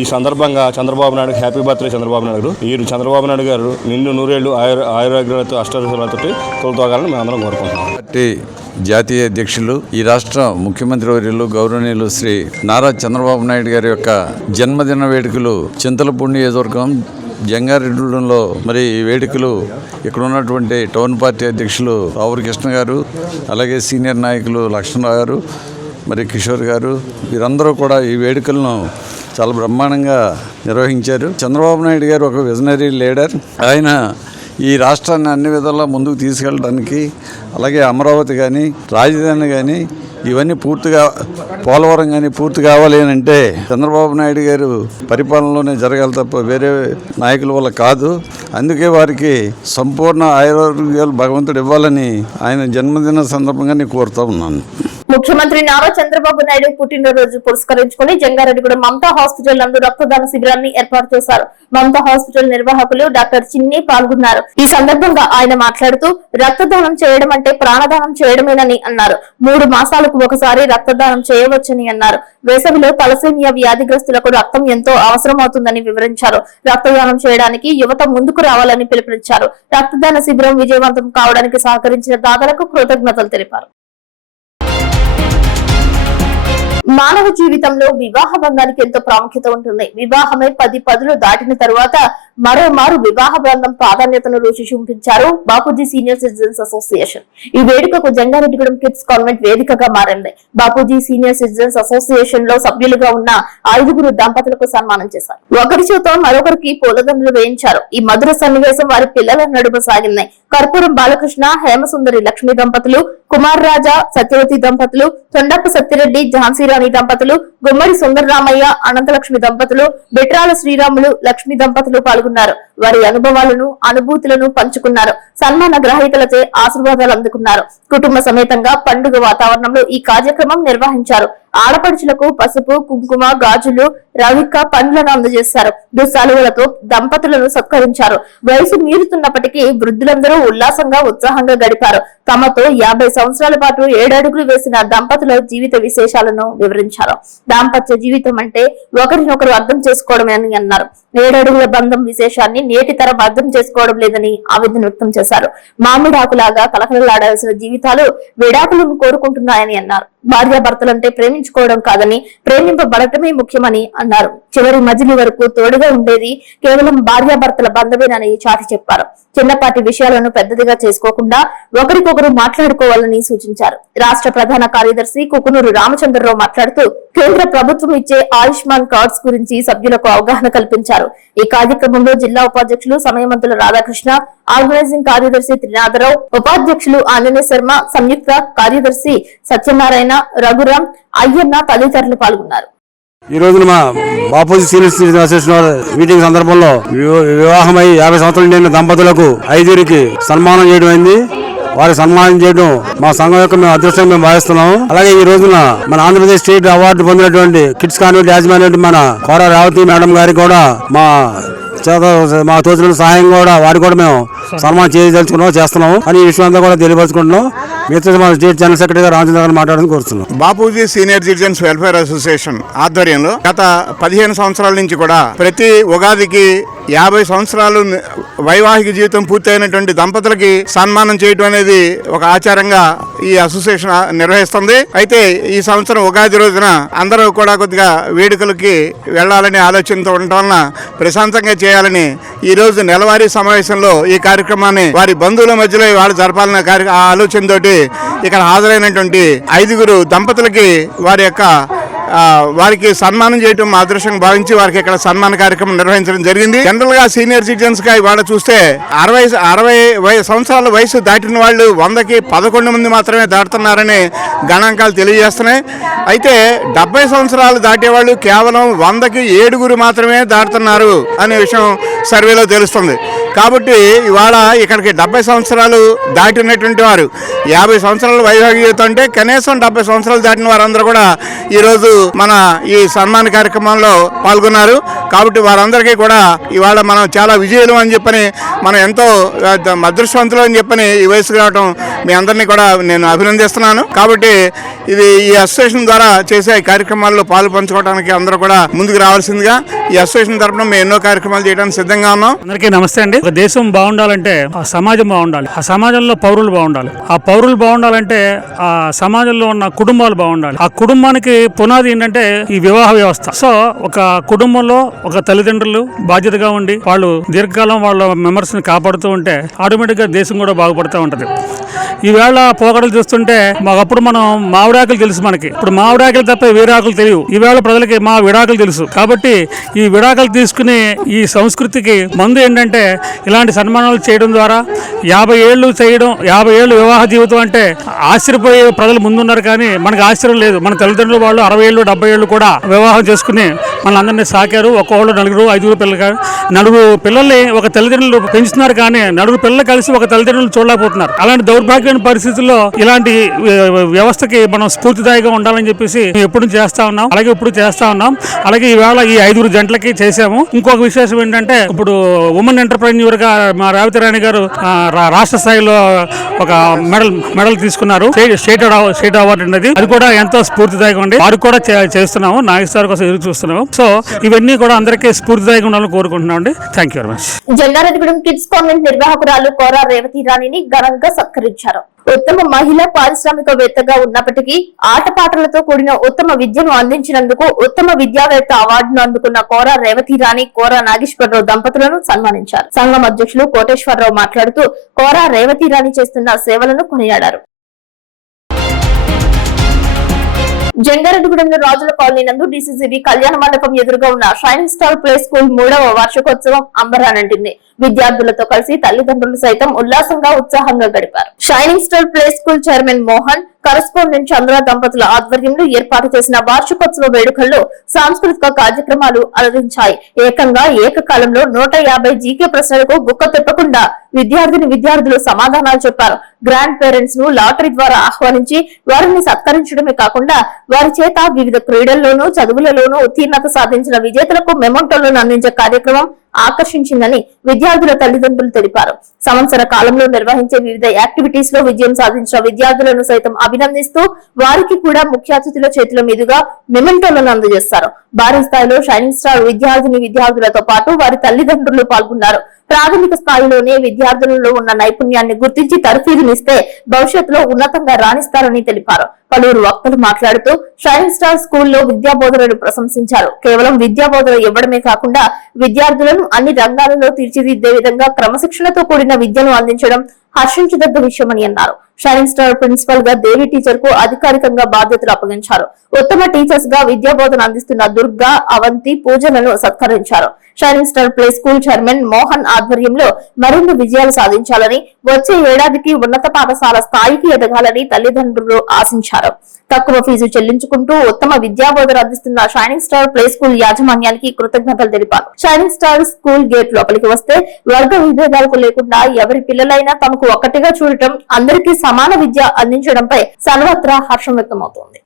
ఈ సందర్భంగా చంద్రబాబు నాయుడు హ్యాపీ బర్త్డే చంద్రబాబు నాయుడు. ఈ చంద్రబాబు నాయుడు గారు నిండు నూరేళ్లు ఆయురాగ్యాలతో అష్టాదశాలతో తొలతోగాలని మేము అందరం కోరుకుంటున్నాం. జాతీయ అధ్యక్షులు, ఈ రాష్ట్ర ముఖ్యమంత్రి వర్యులు గౌరవనీయులు శ్రీ నారా చంద్రబాబు నాయుడు గారి యొక్క జన్మదిన వేడుకలు చింతలపూడి నియోజకవర్గం జంగారెడ్డిగూడెంలో మరి ఈ వేడుకలు ఇక్కడ ఉన్నటువంటి టౌన్ పార్టీ అధ్యక్షులు రావురి కృష్ణ గారు, అలాగే సీనియర్ నాయకులు లక్ష్మణరావు గారు, మరి కిషోర్ గారు, వీరందరూ కూడా ఈ వేడుకలను చాలా బ్రహ్మాండంగా నిర్వహించారు. చంద్రబాబు నాయుడు గారు ఒక విజనరీ లీడర్. ఆయన ఈ రాష్ట్రాన్ని అన్ని విధాలా ముందుకు తీసుకెళ్ళడానికి, అలాగే అమరావతి కానీ, రాజధాని కానీ ఇవన్నీ పూర్తిగా, పోలవరం కానీ పూర్తి కావాలి అని అంటే చంద్రబాబు నాయుడు గారు పరిపాలనలోనే జరగాలి తప్ప వేరే నాయకుల వల్ల కాదు. అందుకే వారికి సంపూర్ణ ఆయురారోగ్యాలు భగవంతుడు ఇవ్వాలని ఆయన జన్మదిన సందర్భంగా నేను కోరుతా ఉన్నాను. ముఖ్యమంత్రి నారా చంద్రబాబు నాయుడు పుట్టినరోజు పురస్కరించుకుని జంగారెడ్డిగూడెం మమతా హాస్పిటల్ నందు రక్తదాన శిబిరాన్ని ఏర్పాటు చేశారు. మమతా హాస్పిటల్ నిర్వాహకులు డాక్టర్ చిన్ని పాల్గొన్నారు. ఈ సందర్భంగా ఆయన మాట్లాడుతూ రక్తదానం చేయడం అంటే ప్రాణదానం చేయడమేనని అన్నారు. 3 మాసాలకు ఒకసారి రక్తదానం చేయవచ్చని అన్నారు. వేసవిలో తలసేమియా వ్యాధిగ్రస్తులకు రక్తం ఎంతో అవసరం అవుతుందని వివరించారు. రక్తదానం చేయడానికి యువత ముందుకు రావాలని పిలుపునిచ్చారు. రక్తదాన శిబిరం విజయవంతం కావడానికి సహకరించిన దాతలకు కృతజ్ఞతలు తెలిపారు. మానవ జీవితంలో వివాహ బంధానికి ఎంతో ప్రాముఖ్యత ఉంటుంది. వివాహమే 10 పదులు దాటిన తరువాత మరోమారు వివాహ బంధం ప్రాధాన్యతను రుచి చూపించారు బాపూజీ సీనియర్ సిటిజన్స్ అసోసియేషన్. ఈ వేడుకకు జంగారెడ్డిగూడెం కిడ్స్ కాన్వెంట్ వేదికగా మారింది. బాపూజీ సీనియర్ సిటిజన్స్ అసోసియేషన్ లో సభ్యులుగా ఉన్న 5 దంపతులకు సన్మానం చేశారు. ఒకరి చేత మరొకరికి పూలదండలు వేయించారు. ఈ మధుర సన్నివేశం వారి పిల్లల నడుమ సాగింది. కర్పూరం బాలకృష్ణ, హేమసుందరి లక్ష్మీ దంపతులు, కుమార్ రాజా, సత్యవతి దంపతులు, తొండప్ప సత్యరెడ్డి, ఝాన్సీ కళ్యాణి దంపతులు, గుమ్మడి సుందరరామయ్య, అనంతలక్ష్మి దంపతులు, బిట్రాల శ్రీరాములు, లక్ష్మి దంపతులు పాల్గొన్నారు. వారి అనుభవాలను, అనుభూతులను పంచుకున్నారు. సన్మాన గ్రహీతలచే ఆశీర్వాదాలు అందుకున్నారు. కుటుంబ సమేతంగా పండుగ వాతావరణంలో ఈ కార్యక్రమం నిర్వహించారు. ఆడపడుచులకు పసుపు, కుంకుమ, గాజులు, రవిక, పండ్లను అందజేశారు. దుస్సాలువలతో దంపతులను సత్కరించారు. వయసు మీరుతున్నప్పటికీ వృద్ధులందరూ ఉల్లాసంగా, ఉత్సాహంగా గడిపారు. తమతో 50 సంవత్సరాల పాటు 7 అడుగులు వేసిన దంపతుల జీవిత విశేషాలను వివరించారు. దాంపత్య జీవితం అంటే ఒకరినొకరు అర్థం చేసుకోవడమే అని అన్నారు. 7 అడుగుల బంధం విశేషాన్ని నేటి తరం అర్థం చేసుకోవడం లేదని ఆవేదన వ్యక్తం చేశారు. మామిడాకులాగా కలకలలాడాల్సిన జీవితాలు విడాకులను కోరుకుంటున్నాయని అన్నారు. భార్యాభర్తలంటే ప్రేమించుకోవడం కాదని, ప్రేమింపబడటమే ముఖ్యమని అన్నారు. చివరి మజిలీ వరకు తోడుగా ఉండేది కేవలం భార్యాభర్తల బంధమేనని చాటి చెప్పారు. చిన్నపాటి విషయాలను పెద్దదిగా చేసుకోకుండా ఒకరికొకరు మాట్లాడుకోవాలని సూచించారు. రాష్ట్ర ప్రధాన కార్యదర్శి కుకునూరు రామచంద్రరావు మాట్లాడుతూ కేంద్ర ప్రభుత్వం ఇచ్చే ఆయుష్మాన్ కార్డ్స్ గురించి సభ్యులకు అవగాహన కల్పించారు. ఈ కార్యక్రమంలో జిల్లా ఉపాధ్యక్షులు సమయమంతుల రాధాకృష్ణ, ఆర్గనైజింగ్ కార్యదర్శి త్రినాథరావు, ఉపాధ్యక్షులు ఆంజనేయ శర్మ, సంయుక్త కార్యదర్శి సత్యనారాయణ, రఘురాం, అయ్యన్న తదితరులు పాల్గొన్నారు. ఈ రోజున మా Bapuji senior citizen association meeting సందర్భంలో వివాహమై 50 సంవత్సరాలు నిండిన దంపతులకు 5 సన్మానం చేయడం అయింది. వారికి సన్మానం చేయడం మా సంఘం యొక్క మేము అదృష్టంగా మేము భావిస్తున్నాము. అలాగే ఈ రోజున మన ఆంధ్రప్రదేశ్ స్టేట్ అవార్డు పొందినటువంటి కిడ్స్ కాన్వెంట్ యాజమాన్యం మన కోర రేవతి మేడం గారికి కూడా మా తోచిన సహాయం కూడా వారికి కూడా మేము సన్మానం చేస్తున్నాము అని ఈ విషయం అంతా కూడా తెలియపరుచుకుంటున్నాం. మిగతా మా స్టేట్ జనరల్ సెక్రటరీ గారు రామచంద్ర గారు మాట్లాడడం కోరుతున్నాం. Bapuji senior citizens welfare association ఆధ్వర్యంలో గత 15 సంవత్సరాల నుంచి కూడా ప్రతి ఉగాదికి 50 సంవత్సరాలు వైవాహిక జీవితం పూర్తయినటువంటి దంపతులకి సన్మానం చేయడం అనేది ఒక ఆచారంగా ఈ అసోసియేషన్ నిర్వహిస్తుంది. అయితే ఈ సంవత్సరం ఉగాది రోజున అందరూ కూడా కొద్దిగా వేడుకలకి వెళ్లాలనే ఆలోచనతో ఉండటం వలన ప్రశాంతంగా చేయాలని ఈ రోజు నెలవారీ సమావేశంలో ఈ కార్యక్రమాన్ని వారి బంధువుల మధ్యలో వాళ్ళు జరపాలనే ఆలోచనతోటి ఇక్కడ హాజరైనటువంటి 5 దంపతులకి వారికి సన్మానం చేయడం మా అదృష్టంగా భావించి వారికి ఇక్కడ సన్మాన కార్యక్రమం నిర్వహించడం జరిగింది. జనరల్ గా సీనియర్ సిటిజన్స్ గా ఇవాళ చూస్తే 60 సంవత్సరాల వయసు దాటిన వాళ్ళు 100కి 11 మంది మాత్రమే దాటుతున్నారని గణాంకాలు తెలియజేస్తున్నాయి. అయితే 70 సంవత్సరాలు దాటేవాళ్ళు కేవలం 100కి 7 మాత్రమే దాటుతున్నారు అనే విషయం సర్వేలో తెలుస్తుంది. కాబట్టి ఇవాళ ఇక్కడికి 70 సంవత్సరాలు దాటినటువంటి వారు 50 సంవత్సరాల వైవాహిక జీవితం అంటే కనీసం 70 సంవత్సరాలు దాటిన వారందరూ కూడా ఈరోజు మన ఈ సన్మాన కార్యక్రమంలో పాల్గొన్నారు. కాబట్టి వారందరికీ కూడా ఇవాళ మనం చాలా విజయులు అని చెప్పని, మనం ఎంతో అదృష్టవంతులు అని చెప్పని ఈ వయసుకు రావడం మీ అందరినీ కూడా నేను అభినందిస్తున్నాను. కాబట్టి ఇది ఈ అసోసియేషన్ ద్వారా చేసే కార్యక్రమాల్లో పాలు పంచుకోవడానికి అందరూ కూడా ముందుకు రావాల్సిందిగా ఈ అసోసియేషన్ తరఫున మేము ఎన్నో కార్యక్రమాలు చేయడానికి సిద్ధంగా ఉన్నాం. అందరికీ నమస్తే అండి. ఒక దేశం బాగుండాలంటే ఆ సమాజం బాగుండాలి, ఆ సమాజంలో పౌరులు బాగుండాలి, ఆ పౌరులు బాగుండాలంటే ఆ సమాజంలో ఉన్న కుటుంబాలు బాగుండాలి. ఆ కుటుంబానికి పునాది ఏంటంటే ఈ వివాహ వ్యవస్థ. సో ఒక కుటుంబంలో ఒక తల్లిదండ్రులు బాధ్యతగా ఉండి వాళ్ళు దీర్ఘకాలం వాళ్ళ మెంబర్స్ ని కాపాడుతూ ఉంటే ఆటోమేటిక్ గా దేశం కూడా బాగుపడుతూ ఉంటది. ఈవేళ పోకడలు చూస్తుంటే ఒకప్పుడు మనం మామిడాకులు తెలుసు మనకి, ఇప్పుడు మామిడాకులు తప్ప వేరే ఆకులు తెలియవు. ఈవేళ ప్రజలకి మా విడాకులు తెలుసు. కాబట్టి ఈ విడాకులు తీసుకుని ఈ సంస్కృతికి మందు ఏంటంటే ఇలాంటి సన్మానాలు చేయడం ద్వారా 50 ఏళ్ళు చేయడం, 50 ఏళ్ళు వివాహ జీవితం అంటే ఆశ్చర్యపోయే ప్రజలు ముందున్నారు. కానీ మనకు ఆశ్చర్యం లేదు. మన తల్లిదండ్రులు వాళ్ళు 60 ఏళ్ళు 70 ఏళ్ళు కూడా వివాహం చేసుకుని మనల్ని సాకారు. ఒక్కొక్కళ్ళు 4 5 పిల్లలు, 4 పిల్లల్ని ఒక తల్లిదండ్రులు పెంచుతున్నారు. కానీ 4 పిల్లలు కలిసి ఒక తల్లిదండ్రులు చూడలేకపోతున్నారు. అలాంటి దౌర్భాగ్యమైన పరిస్థితుల్లో ఇలాంటి వ్యవస్థకి మనం స్ఫూర్తిదాయిగా ఉండాలని చెప్పేసి ఎప్పుడు చేస్తా ఉన్నాం, అలాగే ఇప్పుడు చేస్తా ఉన్నాం. అలాగే ఈవేళ ఈ 5 జంటలకి చేసాము. ఇంకొక విశేషం ఏంటంటే ఇప్పుడు ఉమెన్ ఎంటర్ప్రెన్యూర్ గా మా రేవతి రాణి గారు రాష్ట్ర స్థాయిలో ఒక మెడల్ తీసుకున్నారు. స్టేట్ అవార్డు అనేది, అది కూడా ఎంతో స్ఫూర్తిదాయకం అండి. వారికి కూడా చేస్తున్నాము, నాగేశ్వర కోసం ఎదురు చూస్తున్నాము. సో ఇవన్నీ కూడా అందరికీ స్ఫూర్తిదాయకం ఉండాలని కోరుకుంటున్నాం అండి. Thank you very much. Jangareddygudem kids convent నిర్వాహకురాలు కోర రేవతి రాణిని ఘనంగా సత్కరించారు. ఉత్తమ మహిళా పారిశ్రామికవేత్తగా ఉన్నప్పటికీ ఆటపాటలతో కూడిన ఉత్తమ విద్యను అందించినందుకు ఉత్తమ విద్యావేత్త అవార్డును అందుకున్న కోర రేవతి రాణి, కోర నాగేశ్వరరావు దంపతులను సన్మానించారు. సంఘం అధ్యక్షులు కోటేశ్వరరావు మాట్లాడుతూ కోర రేవతి రాణి చేస్తున్న సేవలను కొనియాడారు. జంగారెడ్డిగూడెంలో రాజుల కాలనీ నందు డీసీసీబీ కళ్యాణ మండపం ఎదురుగా ఉన్న షైనింగ్ స్టార్ ప్లే స్కూల్ 3వ వార్షికోత్సవం అంబరానంటింది. విద్యార్థులతో కలిసి తల్లిదండ్రులు సైతం ఉల్లాసంగా ఉత్సాహంగా గడిపారు. Shining star play school chairman Mohan, correspondent Chandra దంపతుల ఆధ్వర్యంలో ఏర్పాటు చేసిన వార్షికోత్సవ వేడుకల్లో సాంస్కృతిక కార్యక్రమాలు అలరించాయి. ఏకంగా ఏకకాలంలో 150 జీకే ప్రశ్నలకు గుక్క తిప్పకుండా విద్యార్థులు సమాధానాలు చెప్పారు. గ్రాండ్ పేరెంట్స్ ను లాటరీ ద్వారా ఆహ్వానించి వారిని సత్కరించడమే కాకుండా వారి చేత వివిధ క్రీడల్లోనూ చదువులలోనూ ఉత్తీర్ణత సాధించిన విజేతలకు మెమోంటోలను అందించే కార్యక్రమం ఆకర్షించిందని విద్యార్థుల తల్లిదండ్రులు తెలిపారు. సంవత్సర కాలంలో నిర్వహించే వివిధ యాక్టివిటీస్ లో విజయం సాధించిన విద్యార్థులను సైతం అభినందిస్తూ వారికి కూడా ముఖ్య అతిథుల చేతుల మీదుగా మెమోంటోలను అందజేస్తారు. భారీ స్థాయిలో షైనింగ్ స్టార్ విద్యార్థులతో పాటు వారి తల్లిదండ్రులు పాల్గొన్నారు. ప్రాథమిక స్థాయిలోనే విద్యార్థులలో ఉన్న నైపుణ్యాన్ని గుర్తించి తర్ఫీదునిస్తే భవిష్యత్తులో ఉన్నతంగా రాణిస్తారని తెలిపారు. పలువురు వక్తలు మాట్లాడుతూ షైనింగ్ స్టార్ స్కూల్లో విద్యాబోధనను ప్రశంసించారు. కేవలం విద్యాబోధన ఇవ్వడమే కాకుండా విద్యార్థులను అన్ని రంగాలలో తీర్చిదిద్దే విధంగా క్రమశిక్షణతో కూడిన విద్యను అందించడం హర్షించదగ్గ విషయమని అన్నారు. షైనింగ్ స్టార్ ప్రిన్సిపల్ గా దేవి టీచర్ కు అధికారికంగా బాధ్యతలు అప్పగించారు. ఉత్తమ టీచర్స్ గా విద్యాబోధన అందిస్తున్న దుర్గా, అవంతి, పూజలను సత్కరించారు. Shining star play school chairman Mohan ఆధ్వర్యంలో మరిన్ని విజయాలు సాధించాలని, వచ్చే ఏడాదికి ఉన్నత పాఠశాల స్థాయికి ఎదగాలని తల్లిదండ్రులు ఆశించారు. తక్కువ ఫీజు చెల్లించుకుంటూ ఉత్తమ విద్యాబోధన అందిస్తున్న షైనింగ్ స్టార్ ప్లే స్కూల్ యాజమాన్యానికి కృతజ్ఞతలు తెలిపారు. షైనింగ్ స్టార్ స్కూల్ గేట్ లోపలికి వస్తే వర్గ విభేదాలకు లేకుండా ఎవరి పిల్లలైనా తమకు ఒక్కటిగా చూడటం, అందరికీ సమాన విద్య అందించడంపై సర్వత్రా హర్షం వ్యక్తమవుతోంది.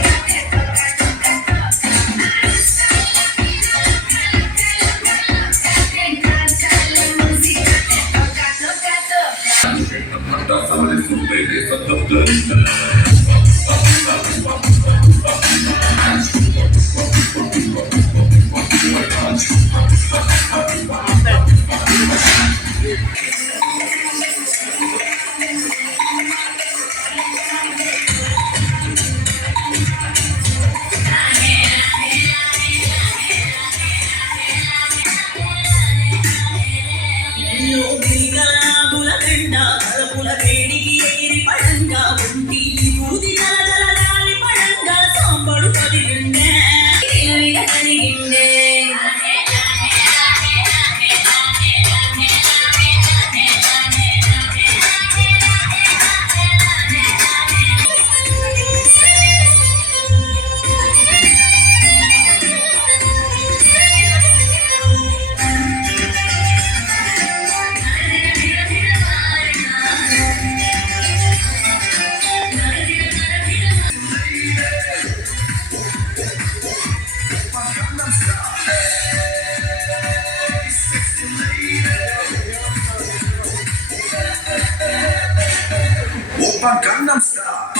Gangnam Style.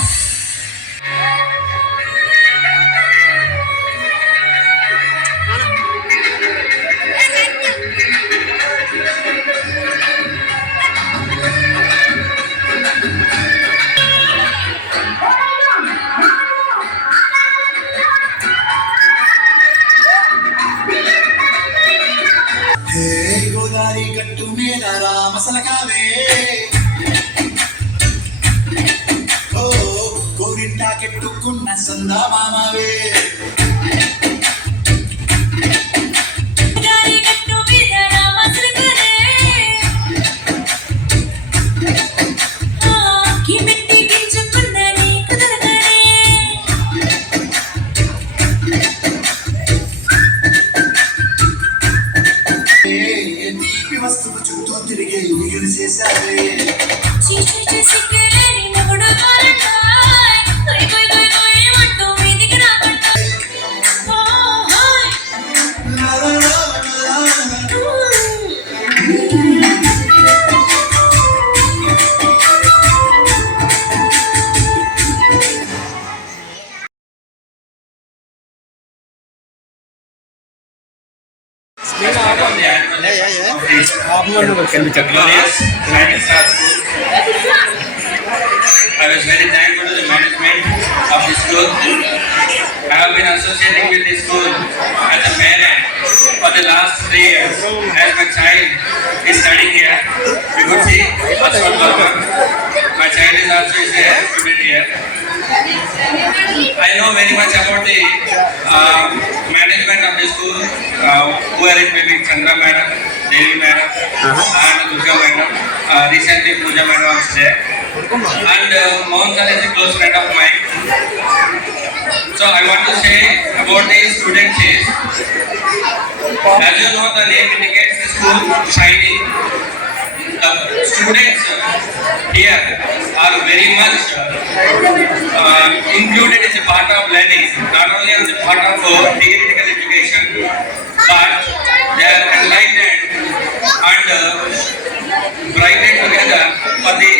Hey, Godari Gattu Mera Masala Kave. కెట్టుకున్న సందా మామవే తీపి వస్తువు చుట్టూ తిరిగే మిగిలి Chesave I was very thankful to the management of the school. I have been associating with this school as a parent for the last 3 years. As my child is studying here, we could see Aswat Verma. My child is also a student here. I know very much about the management of the school, who are including Chandra Madam, Devi Madam, and Durga Madam. Recently Pooja Madam was there. And Mohan sir is a close friend of mine. So I want to say about the student chase. As you know, the name indicates the school shining. The students here are very much included as a part of learning, not only as a part of theoretical education, but they are enlightened and brightened together for the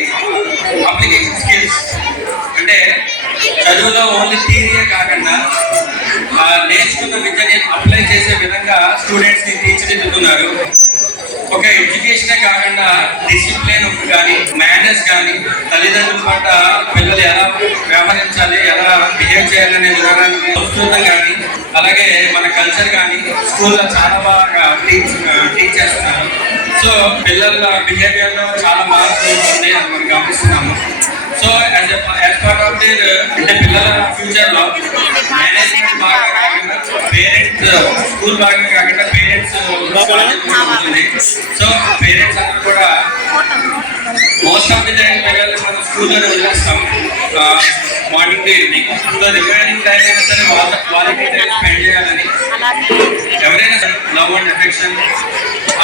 application skills. అంటే చదువులో only థియరీయే కాకుండా నేర్చుకున్న విద్యని apply చేసే విధంగా students ని తీర్చిదిద్దుతున్నారు. ఒక ఎడ్యుకేషనే కాకుండా డిసిప్లిన్ కానీ మేనర్స్ కానీ తల్లిదండ్రుల పట్ల పిల్లలు ఎలా వ్యవహరించాలి, ఎలా బిహేవ్ చేయాలనే విధానాన్ని సంస్కృతం కానీ అలాగే మన కల్చర్ కానీ స్కూల్లో చాలా బాగా టీచ్ చేస్తున్నారు. సో పిల్లల బిహేవియర్లో చాలా మార్పు ఉంది అని మనం గమనిస్తున్నాము. So as part of there అంటే పిల్లల ఫ్యూచర్లో మేనేజ్మెంట్ బాగా కాకుండా పేరెంట్స్ స్కూల్ బాగా కాకుండా పేరెంట్స్ ఉంటుంది. సో పేరెంట్స్ అందరూ కూడా మోస్ట్ ఆఫ్ ది టైం పిల్లలు మనం స్కూల్లోనే వదిలేస్తాం morning to evening. So remaining time అయినా సరే వాళ్ళకి స్పెండ్ చేయాలని ఎవరైనా love and affection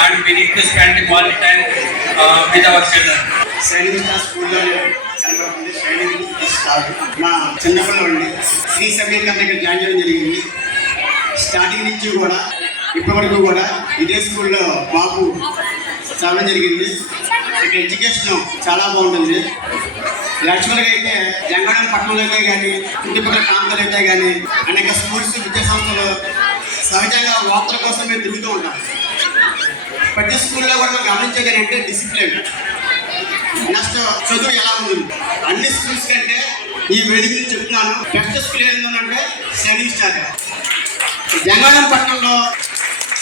and we need to spend quality time with our children. సైనిక స్కూల్లో కనబడుతుంది. సైనిక స్టార్ట్ మా చిన్నపిల్లలండి శ్రీ సమీకరణ ఇక్కడ జాయిన్ చేయడం జరిగింది. స్టార్టింగ్ నుంచి కూడా ఇప్పటివరకు కూడా ఇదే స్కూల్లో బాబు చదవడం జరిగింది. ఇక్కడ ఎడ్యుకేషన్ చాలా బాగుంటుంది. యాక్చువల్గా అయితే జంగారం పట్టణంలో అయితే కానీ చుట్టుపక్కల ప్రాంతాలు అయితే కానీ అనేక స్కూల్స్ విద్యా సంస్థలు సహజంగా వార్తల కోసం మేము తిరుగుతూ ఉంటాం. ప్రతి స్కూల్లో కూడా మనం గమనించేది అంటే డిసిప్లిన్, నెక్స్ట్ చదువు ఎలా ఉంది. అన్ని స్కూల్స్ కంటే ఈ వేదిక నుంచి చెప్తున్నాను, బెస్ట్ స్కూల్ ఏంటంటే సైనిక్ స్టార్. జంగారం పట్టణంలో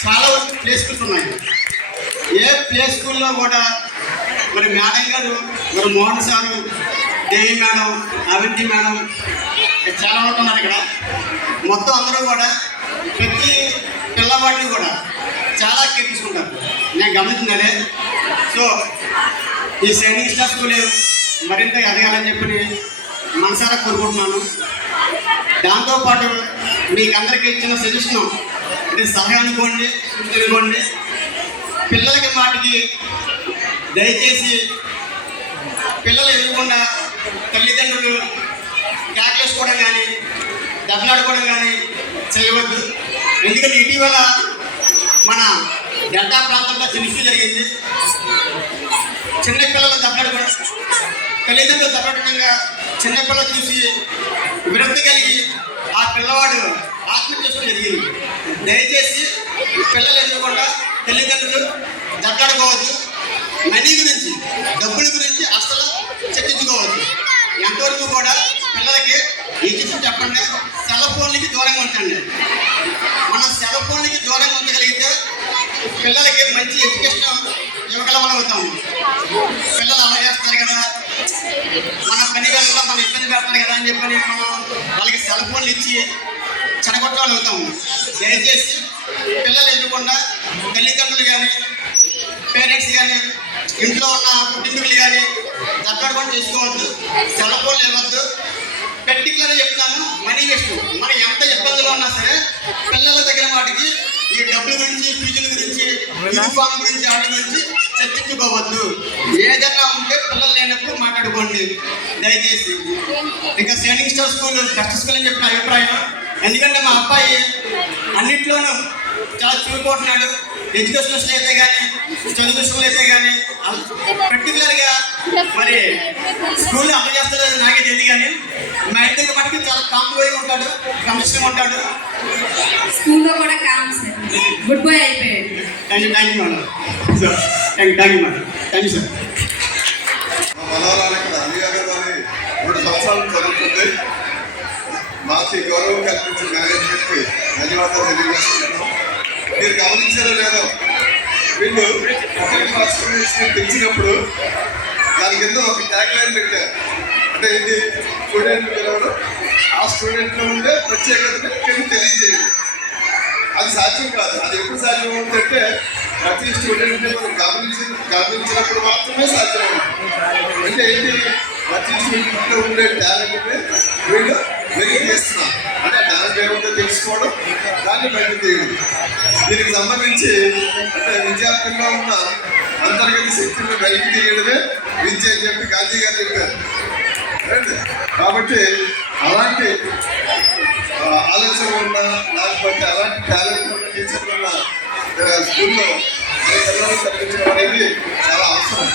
చాలా ప్లే స్కూల్స్ ఉన్నాయి. ఏ ప్లే స్కూల్లో కూడా మరి మేడం గారు, మరి మోహన్ సారు, దేవి మేడం, అవంతి మేడం చాలా ఉంటున్నారు ఇక్కడ. మొత్తం అందరూ కూడా ప్రతి పిల్లవాడిని కూడా చాలా కేర్ తీసుకుంటారు. నేను గమనించినదే. సో ఈ సైనిక్ స్టార్ స్కూల్ మరింత ఎదగాలని చెప్పి మనసారా కోరుకుంటున్నాను. దాంతోపాటు మీకు అందరికీ ఇచ్చిన సజెషన్ అంటే సలహా అనుకోండి, తెలుసుకోండి. పిల్లలకి వాటికి దయచేసి పిల్లలు ఎదురకుండా తల్లిదండ్రులు కేకలేసుకోవడం కానీ దెబ్బలాడుకోవడం కానీ చేయవద్దు. ఎందుకంటే ఇటీవల మన డెల్టా ప్రాంతంలో చిన్న జరిగింది. చిన్నపిల్లలు దెబ్బలాడుకోవడం, తల్లిదండ్రులు దెబ్బలాడటంగా చిన్నపిల్లలు చూసి విరక్తి కలిగి ఆ పిల్లవాడు ఆత్మహత్య చేసుకోవడం జరిగింది. దయచేసి పిల్లలు ఎదురకుండా తల్లిదండ్రులు దెబ్బలాడుకోవద్దు. మనీ గురించి, డబ్బుల గురించి అసలు చర్చించుకోవద్దు. ఎంతవరకు కూడా పిల్లలకి ఎడ్యుకేషన్ చెప్పండి. సెల్ ఫోన్లకి దూరంగా ఉంచండి. మనం సెల్ ఫోన్లకి దూరంగా ఉంచగలిగితే పిల్లలకి మంచి ఎడ్యుకేషన్ ఇవ్వగలమవుతాము. పిల్లలు అలా చేస్తారు కదా, మన పని వేళల్లో మనం ఇబ్బంది పెడతారు కదా అని చెప్పని మనం వాళ్ళకి సెల్ ఫోన్లు ఇచ్చి చెడగొట్టాలు అవుతాము. దయచేసి పిల్లలు ఎదురకుండా తల్లిదండ్రులు కానీ పేరెంట్స్ కానీ ఇంట్లో ఉన్న కుటుంబీకులు కానీ దక్కడకుండా చేసుకోవద్దు. సెల్ ఫోన్లు ఇవ్వద్దు. పర్టికులర్గా చెప్తాను, మనీ వేస్ట్. మనం ఎంత ఇబ్బందులు ఉన్నా సరే పిల్లల దగ్గర వాటికి ఈ డబ్బుల గురించి, ఫీజుల గురించి, యూనిఫామ్ గురించి, వాటి గురించి చర్చించుకోవద్దు. ఏదైనా ఉంటే పిల్లలు లేనప్పుడు మాట్లాడుకోండి దయచేసి. ఇంకా Sainik star school best school అని చెప్పిన అభిప్రాయం. ఎందుకంటే మా అబ్బాయి అన్నింటిలోనూ చాలా చూడుకుంటున్నాడు. ఎడ్యుకేషన్ విషయంలో అయితే కానీ, చదువు విషయంలో అయితే కానీ, పర్టికులర్గా మరి స్కూల్లో అమలు చేస్తారో నాకే తెలియదు. కానీ మా ఇంటికి మటుకు చాలా కాంపిటేటివ్ ఉంటాడు, క్రమశిక్షణగా ఉంటాడు. స్కూల్లో కూడా గుడ్ బాయ్ అయిపోయాడు. Thank you madam. Sir thank you madam. Thank you sir. మనవరాలు ఇక్కడ అలియాగర్ 2 సంవత్సరాలు చదువుతుంది. మాకు గౌరవం కల్పించిన మేనేజ్మెంట్కి ధన్యవాదాలు తెలియజేస్తున్నాను. మీరు గమనించారో లేదో, వీళ్ళు తెలిసినప్పుడు దాని కింద ఒక ట్యాగ్ లైన్ పెట్టారు. అంటే ఏంటి, స్టూడెంట్ పిలవడం, ఆ స్టూడెంట్లో ఉండే ప్రత్యేకతని తెలియజేయాలి. అది సాధ్యం కాదు. అది ఎప్పుడు సాధ్యం అవుతుందంటే ప్రతి స్టూడెంట్ని మనం గమనించినప్పుడు మాత్రమే సాధ్యం అవుతుంది. అంటే ఏంటి, ప్రతి స్టూడెంట్లో ఉండే టాలెంట్ని వీళ్ళు వెలికి తీస్తున్నాం. అంటే దాని ఏముందో తెలుసుకోవడం, దాన్ని బయట తీయడం. దీనికి సంబంధించి అంటే విద్యార్థుల్లో ఉన్న అంతర్గత శక్తులను వెలికి తీయడమే విద్య అని చెప్పి గాంధీ గారు చెప్పారు. కాబట్టి అలాంటి ఆలోచన ఉన్న, లేకపోతే అలాంటి టాలెంట్ ఉన్న టీచర్లు ఉన్న స్కూల్లో తప్పించడం అనేది చాలా అవసరం.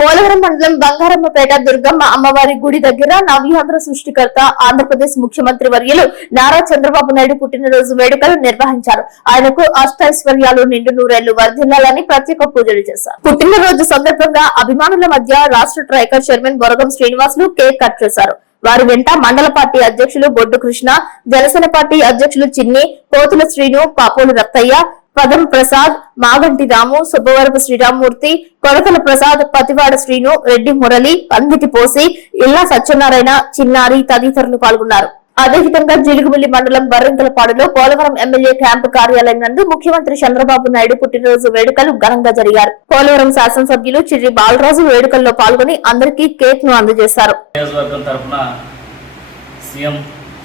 పోలవరం మండలం బంగారమ్మపేట దుర్గమ్మ అమ్మవారి గుడి దగ్గర నవ్యాంధ్ర సృష్టికర్త ఆంధ్రప్రదేశ్ ముఖ్యమంత్రి వర్యులు నారా చంద్రబాబు నాయుడు పుట్టినరోజు వేడుకలు నిర్వహించారు. ఆయనకు అష్టైశ్వర్యాలు నిండు నూరేళ్లు వర్ధిల్లాలని ప్రత్యేక పూజలు చేశారు. పుట్టినరోజు సందర్భంగా అభిమానుల మధ్య రాష్ట్ర Tricor chairman Boragam Srinivasulu cake cut చేశారు. వారి వెంట మండల పార్టీ అధ్యక్షులు బొడ్డు కృష్ణ, జనసేన పార్టీ అధ్యక్షులు చిన్ని, పోతుల శ్రీను, పాపోలు రత్తయ్య, పదం ప్రసాద్, మాగంటి రాము, సుబ్బవరపు శ్రీరామ్మూర్తి, కొరతల ప్రసాద్, పతివాడ శ్రీను, రెడ్డి మురళి, పందిటి పోసి, ఇల్లా సత్యనారాయణ, చిన్నారి తదితరులు పాల్గొన్నారు. అదేవిధంగా జిలుగుమిల్లి మండలం బర్రింకలపాడులో పోలవరం ఎమ్మెల్యే క్యాంపు కార్యాలయం నందు ముఖ్యమంత్రి చంద్రబాబు నాయుడు పుట్టినరోజు వేడుకలు ఘనంగా జరిగారు. పోలవరం శాసనసభ్యులు చిర్రి బాలరాజు వేడుకల్లో పాల్గొని అందరికీ కేక్ ను అందజేశారు.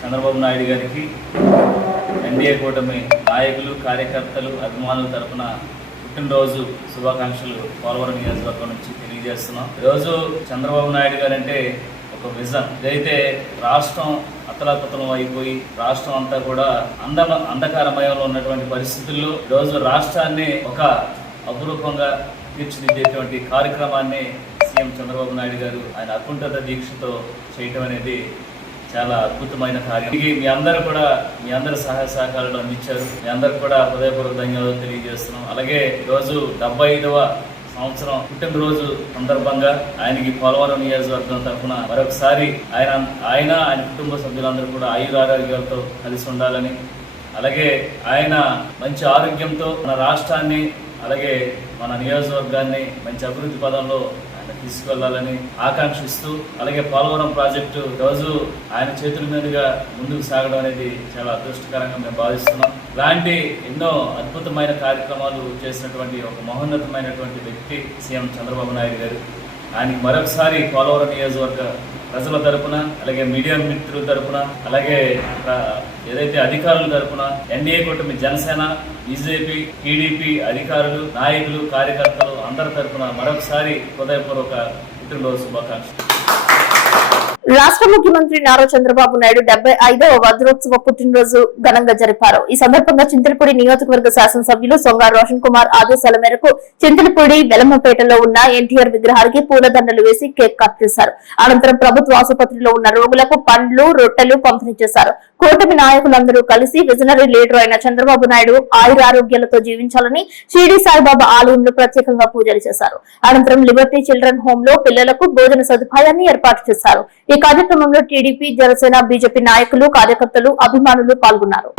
చంద్రబాబు నాయుడు గారికి ఎన్డీఏ కూటమి నాయకులు, కార్యకర్తలు, అభిమానుల తరఫున పుట్టినరోజు శుభాకాంక్షలు పోలవరం నియోజకవర్గం నుంచి తెలియజేస్తున్నాం. ఈరోజు చంద్రబాబు నాయుడు గారు అంటే ఒక విజన్. ఇదైతే రాష్ట్రం అతలాకుతలం అయిపోయి రాష్ట్రం అంతా కూడా అంధకారమయంలో ఉన్నటువంటి పరిస్థితుల్లో ఈరోజు రాష్ట్రాన్ని ఒక అపురూపంగా తీర్చిదిద్దేటువంటి కార్యక్రమాన్ని సీఎం చంద్రబాబు నాయుడు గారు ఆయన అకుంఠిత దీక్షతో చేయటం అనేది చాలా అద్భుతమైన కార్యం. మీ అందరూ కూడా మీ అందరి సహాయ సహకారాలు అందించారు. మీ అందరూ కూడా హృదయపూర్వక ధన్యవాదాలు తెలియజేస్తున్నాం. అలాగే ఈరోజు 75వ సంవత్సరం పుట్టినరోజు సందర్భంగా ఆయనకి పోలవరం నియోజకవర్గం తరఫున మరొకసారి ఆయన కుటుంబ సభ్యులందరూ కూడా ఆయురారోగ్యాలతో కలిసి ఉండాలని, అలాగే ఆయన మంచి ఆరోగ్యంతో మన రాష్ట్రాన్ని అలాగే మన నియోజకవర్గాన్ని మంచి అభివృద్ధి పదంలో తీసుకెళ్లాలని ఆకాంక్షిస్తూ, అలాగే పోలవరం ప్రాజెక్టు రోజు ఆయన చేతుల మీదుగా ముందుకు సాగడం అనేది చాలా అదృష్టకరంగా మేము భావిస్తున్నాం. ఇలాంటి ఎన్నో అద్భుతమైన కార్యక్రమాలు చేసినటువంటి ఒక మహోన్నతమైనటువంటి వ్యక్తి సీఎం చంద్రబాబు నాయుడు గారు. ఆయనకి మరొకసారి పోలవరం నియోజకవర్గ ప్రజల తరపున, అలాగే మీడియా మిత్రుల తరపున, అలాగే ఏదైతే అధికారుల తరపున, ఎన్డీఏ కూటమి జనసేన, బీజేపీ, టీడీపీ అధికారులు, నాయకులు, కార్యకర్తలు అందరి తరపున మరొకసారి హృదయపూర్వక పుట్టినరోజు శుభాకాంక్షలు. రాష్ట్ర ముఖ్యమంత్రి నారా చంద్రబాబు నాయుడు 75వ వజ్రోత్సవ పుట్టినరోజు ఘనంగా జరిపారు. ఈ సందర్భంగా చింతలపూడి నియోజకవర్గ శాసనసభ్యులు సొంగా రోషన్ కుమార్ ఆదేశాల మేరకు చింతలపూడి వెలమపేటలో ఉన్న ఎన్టీఆర్ విగ్రహానికి పూలదండలు వేసి కేక్ కట్ చేశారు. అనంతరం ప్రభుత్వ ఆసుపత్రిలో ఉన్న రోగులకు పండ్లు, రొట్టెలు పంపిణీ చేశారు. కూటమి నాయకులందరూ కలిసి విజనరీ లీడర్ అయిన చంద్రబాబు నాయుడు ఆయురారోగ్యాలతో జీవించాలని షిరిడి సాయిబాబా ఆలయంలో ప్రత్యేకంగా పూజలు చేశారు. అనంతరం లిబర్టీ చిల్డ్రన్ హోమ్ లో పిల్లలకు భోజన సదుపాయాన్ని ఏర్పాటు చేశారు. ఈ కార్యక్రమంలో టీడీపీ, జనసేన, బీజేపీ నాయకులు, కార్యకర్తలు, అభిమానులు పాల్గొన్నారు.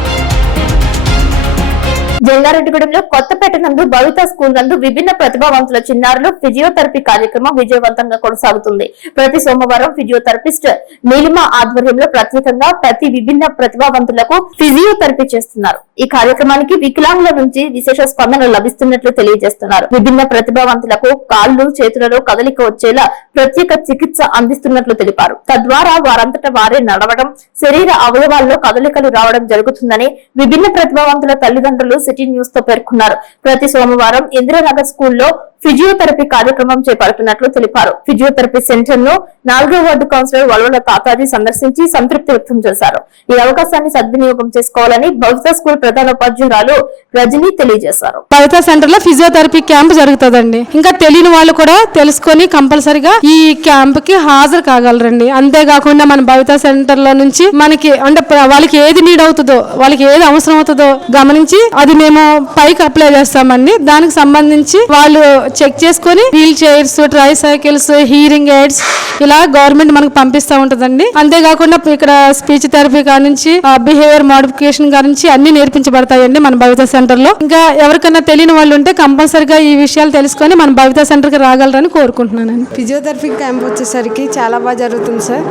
జంగారెడ్డిగూడెంలో కొత్తపేట నందు భవిత స్కూల్ నందు విభిన్న ప్రతిభావంతుల చిన్నారులు ఫిజియోథెరపీ కార్యక్రమం విజయవంతంగా కొనసాగుతుంది. ప్రతి సోమవారం ఫిజియోథెరపిస్ట్ నీలిమ ఆధ్వర్యంలో ప్రత్యేకంగా ప్రతి విభిన్న ప్రతిభావంతులకు ఫిజియోథెరపీ చేస్తున్నారు. ఈ కార్యక్రమానికి వికలాంగుల నుంచి విశేష స్పందన లభిస్తున్నట్లు తెలియజేస్తున్నారు. విభిన్న ప్రతిభావంతులకు కాళ్లు, చేతులలో కదలిక వచ్చేలా ప్రత్యేక చికిత్స అందిస్తున్నట్లు తెలిపారు. తద్వారా వారంతటా వారే నడవడం, శరీర అవయవాల్లో కదలికలు రావడం జరుగుతుందని విభిన్న ప్రతిభావంతుల తల్లిదండ్రులు సిటీ న్యూస్ తో పేర్కొన్నారు. ప్రతి సోమవారం ఇందిరానగర్ స్కూల్లో ఫిజియోథెరపీ కార్యక్రమం చేపడుతున్నట్లు తెలిపారు. ఫిజియోథెరపీ సెంటర్ ను 4వ వార్డు కౌన్సిలర్ వల్వల తాతాజీ సందర్శించి సంతృప్తి వ్యక్తం చేశారు. ఈ అవకాశాన్ని సద్వినియోగం చేసుకోవాలని భవిత స్కూల్ ప్రధానోపాధ్యాయురాలు రజనీ తెలియజేశారు. భవిత సెంటర్ లో ఫిజియోథెరపీ క్యాంప్ జరుగుతుందండి. ఇంకా తెలియని వాళ్ళు కూడా తెలుసుకొని కంపల్సరిగా ఈ క్యాంప్ కి హాజరు కాగలరండి. అంతేకాకుండా మన భవిత సెంటర్ లో నుంచి మనకి అంటే వాళ్ళకి ఏది నీడ్ అవుతుందో, వాళ్ళకి ఏది అవసరం అవుతుందో గమనించి అది మేము పైకి అప్లై చేస్తామండి. దానికి సంబంధించి వాళ్ళు చెక్ చేసుకుని wheelchairs, tricycles, hearing aids ఇలా గవర్నమెంట్ మనకు పంపిస్తూ ఉంటుందండి. అంతేకాకుండా ఇక్కడ స్పీచ్ థెరపీ కానించి బిహేవియర్ మోడిఫికేషన్ కానించి అన్ని నేర్పించబడతాయండి మన భవిత సెంటర్ లో. ఇంకా ఎవరికైనా తెలియని వాళ్ళు ఉంటే కంపల్సరిగా ఈ విషయాలు తెలుసుకొని మన భవిత సెంటర్ కి రాగలరని కోరుకుంటున్నాను. ఫిజియోథెరపీ క్యాంప్ వచ్చేసరికి చాలా బాగా జరుగుతుంది సార్.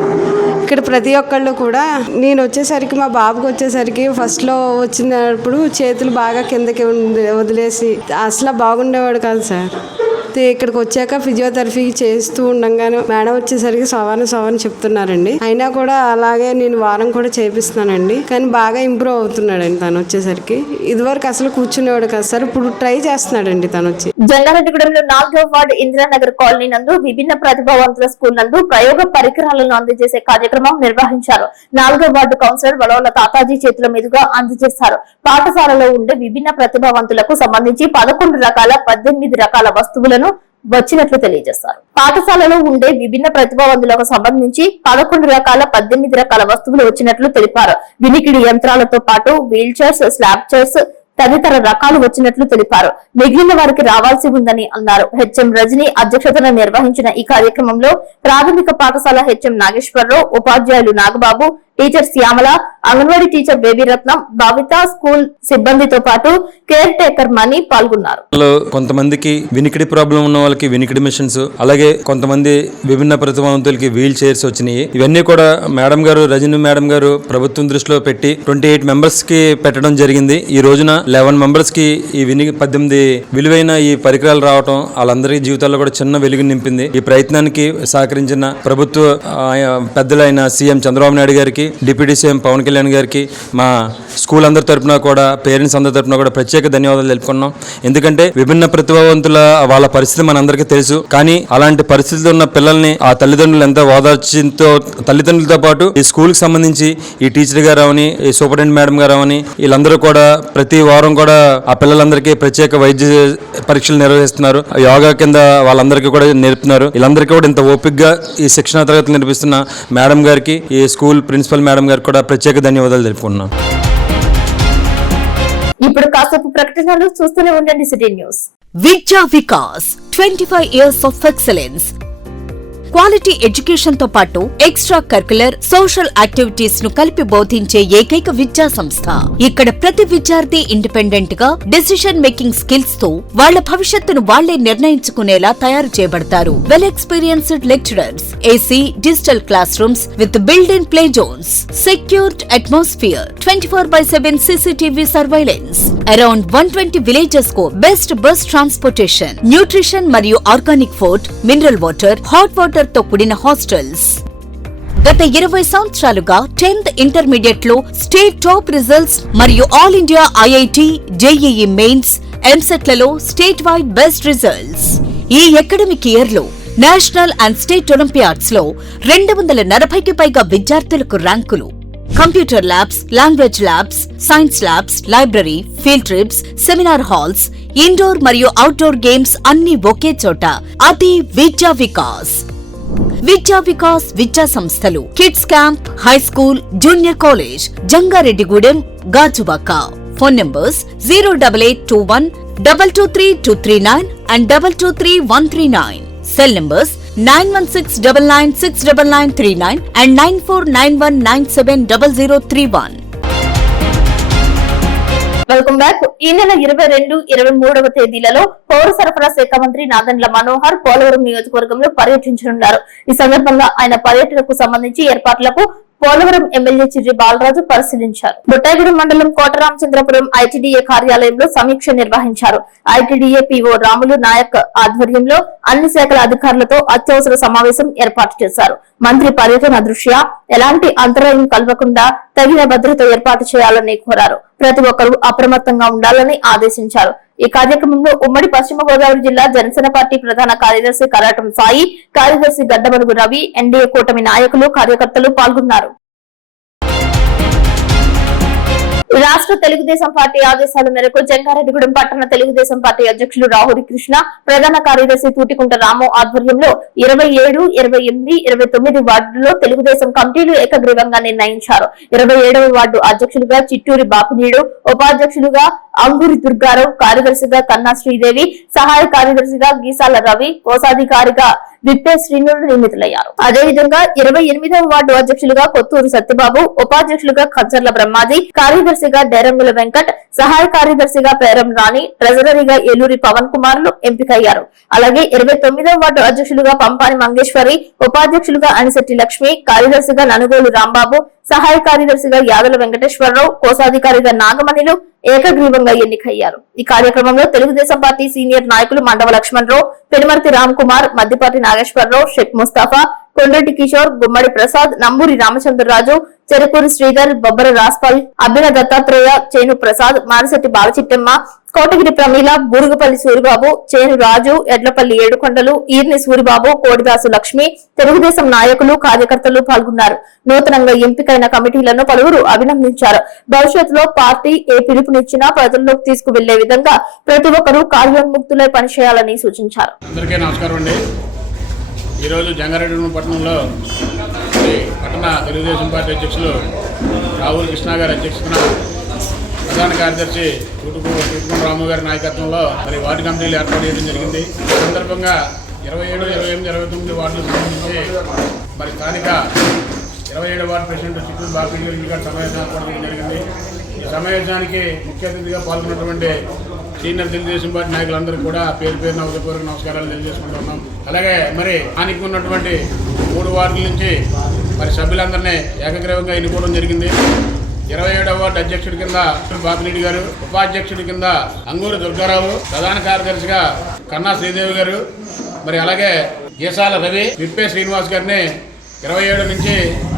ఇక్కడ ప్రతి ఒక్కళ్ళు కూడా నేను వచ్చేసరికి మా బాబుకి వచ్చేసరికి ఫస్ట్లో వచ్చినప్పుడు చేతులు బాగా కిందకి వదిలేసి అసలు బాగుండేవాడు కాదు సార్. ఇక్కడికి వచ్చాక ఫిజియోథెరపీ చేస్తూ ఉండగానే మేడం వచ్చేసరికి సవాని చెప్తున్నారండి. అయినా కూడా అలాగే నేను వారం కూడా చేపిస్తున్నానండి. కానీ బాగా ఇంప్రూవ్ అవుతున్నాడండి తను వచ్చేసరికి. ఇదివరకు అసలు కూర్చునేవాడు కదా సార్, ఇప్పుడు ట్రై చేస్తున్నాడండి తను వచ్చి. జంగారెడ్డిగూడెంలో 4వ వార్డు ఇందిరానగర్ కాలనీ నందు విభిన్న ప్రతిభావంతుల స్కూల్ నందు ప్రయోగ పరికరాలను అందజేసే కార్యక్రమం నిర్వహించారు. 4వ వార్డు కౌన్సిలర్ వలవల తాతాజీ చేతుల మీదుగా అందజేశారు. పాఠశాలలో ఉండే విభిన్న ప్రతిభావంతులకు సంబంధించి 11 రకాల 18 రకాల వస్తువులను వచ్చినట్లు తెలియజేస్తారు. పాఠశాలలో ఉండే విభిన్న ప్రతిభావంతులకు సంబంధించి 11 రకాల 18 రకాల వస్తువులు వచ్చినట్లు తెలిపారు. వినికిడి యంత్రాలతో పాటు వీల్ చైర్స్, స్లాబ్ చైర్స్ తదితర రకాలు వచ్చినట్లు తెలిపారు. మిగిలిన వారికి రావాల్సి ఉందని అన్నారు. హెచ్ఎం రజని అధ్యక్షతన నిర్వహించిన ఈ కార్యక్రమంలో ప్రాథమిక పాఠశాల హెచ్ఎం నాగేశ్వరరావు, ఉపాధ్యాయులు Nagababu, teacher Shyamala, anganwadi teacher Babyratnam, Bhavitha, school సిబ్బందితో పాటు కేర్ టేకర్ మనీ పాల్గొన్నారు. కొంతమందికి వినికిడి ప్రాబ్లం ఉన్న వాళ్ళకి వినికిడి మిషన్స్, అలాగే కొంతమంది విభిన్న ప్రతిభావంతులకి వీల్ చైర్స్ వచ్చినాయి. ఇవన్నీ కూడా మేడం గారు, రజని మేడం గారు ప్రభుత్వం దృష్టిలో పెట్టి 28 మెంబర్స్ కి పెట్టడం జరిగింది. ఈ రోజున 11 మెంబర్స్ కి ఈ 18 విలువైన ఈ పరికరాలు రావటం వాళ్ళందరి జీవితాల్లో కూడా చిన్న వెలుగు నింపింది. ఈ ప్రయత్నానికి సహకరించిన ప్రభుత్వ పెద్దలైన సీఎం చంద్రబాబు నాయుడు గారికి, డిప్యూటీ సీఎం పవన్ కళ్యాణ్ గారికి, మా స్కూల్ అందరి తరపున కూడా, పేరెంట్స్ అందరి తరపున కూడా ప్రత్యేక ధన్యవాదాలు తెలుపుకున్నాం. ఎందుకంటే విభిన్న ప్రతిభావంతుల వాళ్ళ పరిస్థితి మనందరికీ తెలుసు. కానీ అలాంటి పరిస్థితుల్లో ఉన్న పిల్లల్ని ఆ తల్లిదండ్రులు ఎంత ఓదార్చింతో, తల్లిదండ్రులతో పాటు ఈ స్కూల్ కి సంబంధించి ఈ టీచర్ గారు అవని, ఈ సూపరింటెండెంట్ మేడం గారు అవని, వీళ్ళందరూ కూడా ప్రతి వారం కూడా ఆ పిల్లలందరికీ ప్రత్యేక వైద్య పరీక్షలు నిర్వహిస్తున్నారు. యోగా కింద వాళ్ళందరికీ కూడా నేర్పుతున్నారు. వీళ్ళందరికీ కూడా ఇంత ఓపికగా ఈ శిక్షణా తరగతులు నేర్పిస్తున్న మేడం గారికి, ఈ స్కూల్ ప్రిన్సిపల్ మేడం గారికి కూడా ప్రత్యేక ధన్యవాదాలు తెలుపుకున్నాం. ఇప్పుడు కాసేపు ప్రకటనలు చూస్తూనే ఉండండి సిటీ న్యూస్. విద్యా Vikas 25 years of excellence. Quality education తో పాటు ఎక్స్ట్రా కరికులర్, సోషల్ యాక్టివిటీస్ ను కలిపి బోధించే ఏకైక విద్యా సంస్థ. ఇక్కడ ప్రతి విద్యార్థి ఇండిపెండెంట్ గా డెసిషన్ మేకింగ్ స్కిల్స్ తో వాళ్ల భవిష్యత్తును వాళ్లే నిర్ణయించుకునేలా తయారు చేయబడతారు. Well experienced lecturers, AC, digital classrooms with built in play zones, secured atmosphere, 24/7 CCTV surveillance. Around 120 villages కు బెస్ట్ బస్ ట్రాన్స్పోర్టేషన్, న్యూట్రిషన్ మరియు organic food, mineral water, hot water తో కూడిన హాస్టల్స్. గత 20 సంవత్సరాలుగా 10th ఇంటర్మీడియట్ లో state top results మరియు all India IIT, JEE mains, EAMCET లలో state wide best results. ఈ అకాడమిక్ ఇయర్ లో నేషనల్ అండ్ స్టేట్ ఒలింపియాడ్స్ లో 240కి పైగా విద్యార్థులకు ర్యాంకులు. Computer labs, language labs, science labs, library, field trips, seminar halls, indoor మరియు outdoor games అన్ని ఒకే చోట. అది విద్యా వికాస్. విద్యా వికాస్ విద్యా సంస్థలు kids camp, high school, junior college, Jangareddygudem, Gajuwaka. Phone numbers 08821 223239 and 223139. Cell numbers 9169969939 and 9491970031. Welcome back. ఈ నెల 22, 23వ తేదీలలో పౌర సరఫరా శాఖ మంత్రి నాదెండ్ల మనోహర్ పోలవరం నియోజకవర్గంలో పర్యటించనున్నారు. ఈ సందర్భంగా ఆయన పర్యటనకు సంబంధించి ఏర్పాట్లకు పోలవరం ఎమ్మెల్యే చిర్రి బాలరాజు పరిశీలించారు. బుట్టాయిగూడెం మండలం కోటరామచంద్రపురం ITDA కార్యాలయంలో సమీక్ష నిర్వహించారు. ITDA PO రాములు నాయక్ ఆధ్వర్యంలో అన్ని శాఖల అధికారులతో అత్యవసర సమావేశం ఏర్పాటు చేశారు. మంత్రి పర్యటన దృష్ట్యా ఎలాంటి అంతరాయం కలగకుండా తగిన భద్రత ఏర్పాటు చేయాలని కోరారు. ప్రతి ఒక్కరూ అప్రమత్తంగా ఉండాలని ఆదేశించారు. ఈ కార్యక్రమంలో ఉమ్మడి పశ్చిమ గోదావరి జిల్లా జనసేన పార్టీ ప్రధాన కార్యదర్శి కరాటం సాయి, కార్యదర్శి గడ్డమరుగు రవి, NDA కూటమి నాయకులు, కార్యకర్తలు పాల్గొన్నారు. రాష్ట్ర తెలుగుదేశం పార్టీ ఆదేశాల మేరకు జంగారెడ్డిగూడెం పట్టణ తెలుగుదేశం పార్టీ అధ్యక్షులు రాహురి కృష్ణ, ప్రధాన కార్యదర్శి తూటికుంట రాము ఆధ్వర్యంలో 27, 28, 29 వార్డుల్లో తెలుగుదేశం కమిటీలు ఏకగ్రీవంగా నిర్ణయించారు. 27వ వార్డు అధ్యక్షులుగా చిట్టూరి బాపినీడు, ఉపాధ్యక్షులుగా అంగూరి దుర్గారావు, కార్యదర్శిగా కన్నా శ్రీదేవి, సహాయ కార్యదర్శిగా గీసాల రవి, కోశాధికారిగా విప్పే శ్రీనులు నియమితులయ్యారు. అదేవిధంగా 28వ వార్డు అధ్యక్షులుగా కొత్తూరు సత్యబాబు, ఉపాధ్యక్షులుగా ఖంచర్ల బ్రహ్మాజీ, కార్యదర్శిగా డైరంగుల వెంకట్, సహాయ కార్యదర్శిగా పేరం రాణి, ట్రెజరరీగా ఏలూరి పవన్ కుమార్లు ఎంపికయ్యారు. అలాగే 29వ వార్డు అధ్యక్షులుగా పంపాని మంగేశ్వరి, ఉపాధ్యక్షులుగా అనిశెట్టి లక్ష్మి, కార్యదర్శిగా ననుగోలు రాంబాబు, సహాయ కార్యదర్శిగా యాదల వెంకటేశ్వరరావు, కోశాధికారిగా నాగమణిలు ఏకగ్రీవంగా ఎన్నికయ్యారు. ఈ కార్యక్రమంలో తెలుగుదేశం పార్టీ సీనియర్ నాయకులు మండవ లక్ష్మణరావు, పెనుమర్తి రామ్ కుమార్, మద్దిపాటి నాగేశ్వరరావు, షేక్ ముస్తాఫా, కొండ్రెడ్డి కిషోర్, గుమ్మడి ప్రసాద్, నంబూరి రామచంద్రరాజు, చెరుకూరి శ్రీధర్, బొబ్బర రాస్పాల్, అభిన దత్తాత్రేయ, చేను ప్రసాద్, మారిశెట్టి బాలచిట్టమ్మ, కోటగిరి ప్రమీల, బూరుగుపల్లి సూరిబాబు, చేను రాజు, ఎడ్లపల్లి ఏడుకొండలు, ఈర్ని సూరిబాబు, కోడిదాసు లక్ష్మి, తెలుగుదేశం నాయకులు, కార్యకర్తలు పాల్గొన్నారు. నూతనంగా ఎంపికైన కమిటీలను పలువురు అభినందించారు. భవిష్యత్తులో పార్టీ ఏ పిలుపునిచ్చినా ప్రజల్లోకి తీసుకువెళ్లే విధంగా ప్రతి ఒక్కరూ కార్యోన్ముక్తులై పనిచేయాలని సూచించారు. అందరికీ నమస్కారం అండి. ఈరోజు జంగారెడ్డి పట్టణంలో పట్టణ తెలుగుదేశం పార్టీ అధ్యక్షులు రాహుల్ కృష్ణ గారి అధ్యక్షతన ప్రధాన కార్యదర్శి తుటుకొండ రాము గారి నాయకత్వంలో మరి వార్డు కమిటీలు ఏర్పాటు చేయడం జరిగింది. ఈ సందర్భంగా 27, 28, 29 వార్డులకు సంబంధించి మరి స్థానిక 27 వార్డు ప్రెసిడెంట్ చిత్తూరు బాపి గారి సమావేశం ఏర్పాటు చేయడం జరిగింది. ఈ సమావేశానికి ముఖ్య అతిథిగా పాల్గొన్నటువంటి సీనియర్ తెలుగుదేశం పార్టీ నాయకులందరికీ కూడా పేరు పేరున ఉదయపూర్వక నమస్కారాలు తెలియజేసుకుంటున్నాం. అలాగే మరి స్థానిక ఉన్నటువంటి 3 వార్డుల నుంచి మరి సభ్యులందరినీ ఏకగ్రీవంగా ఎన్నుకోవడం జరిగింది. 27వ వార్డు అధ్యక్షుడి కింద బాపిరెడ్డి గారు, ఉపాధ్యక్షుడి కింద అంగూరి దుర్గారావు, ప్రధాన కార్యదర్శిగా కన్నా శ్రీదేవి గారు, మరి అలాగే గీసాల రవి, విప్పే శ్రీనివాస్ గారిని 27 నుంచి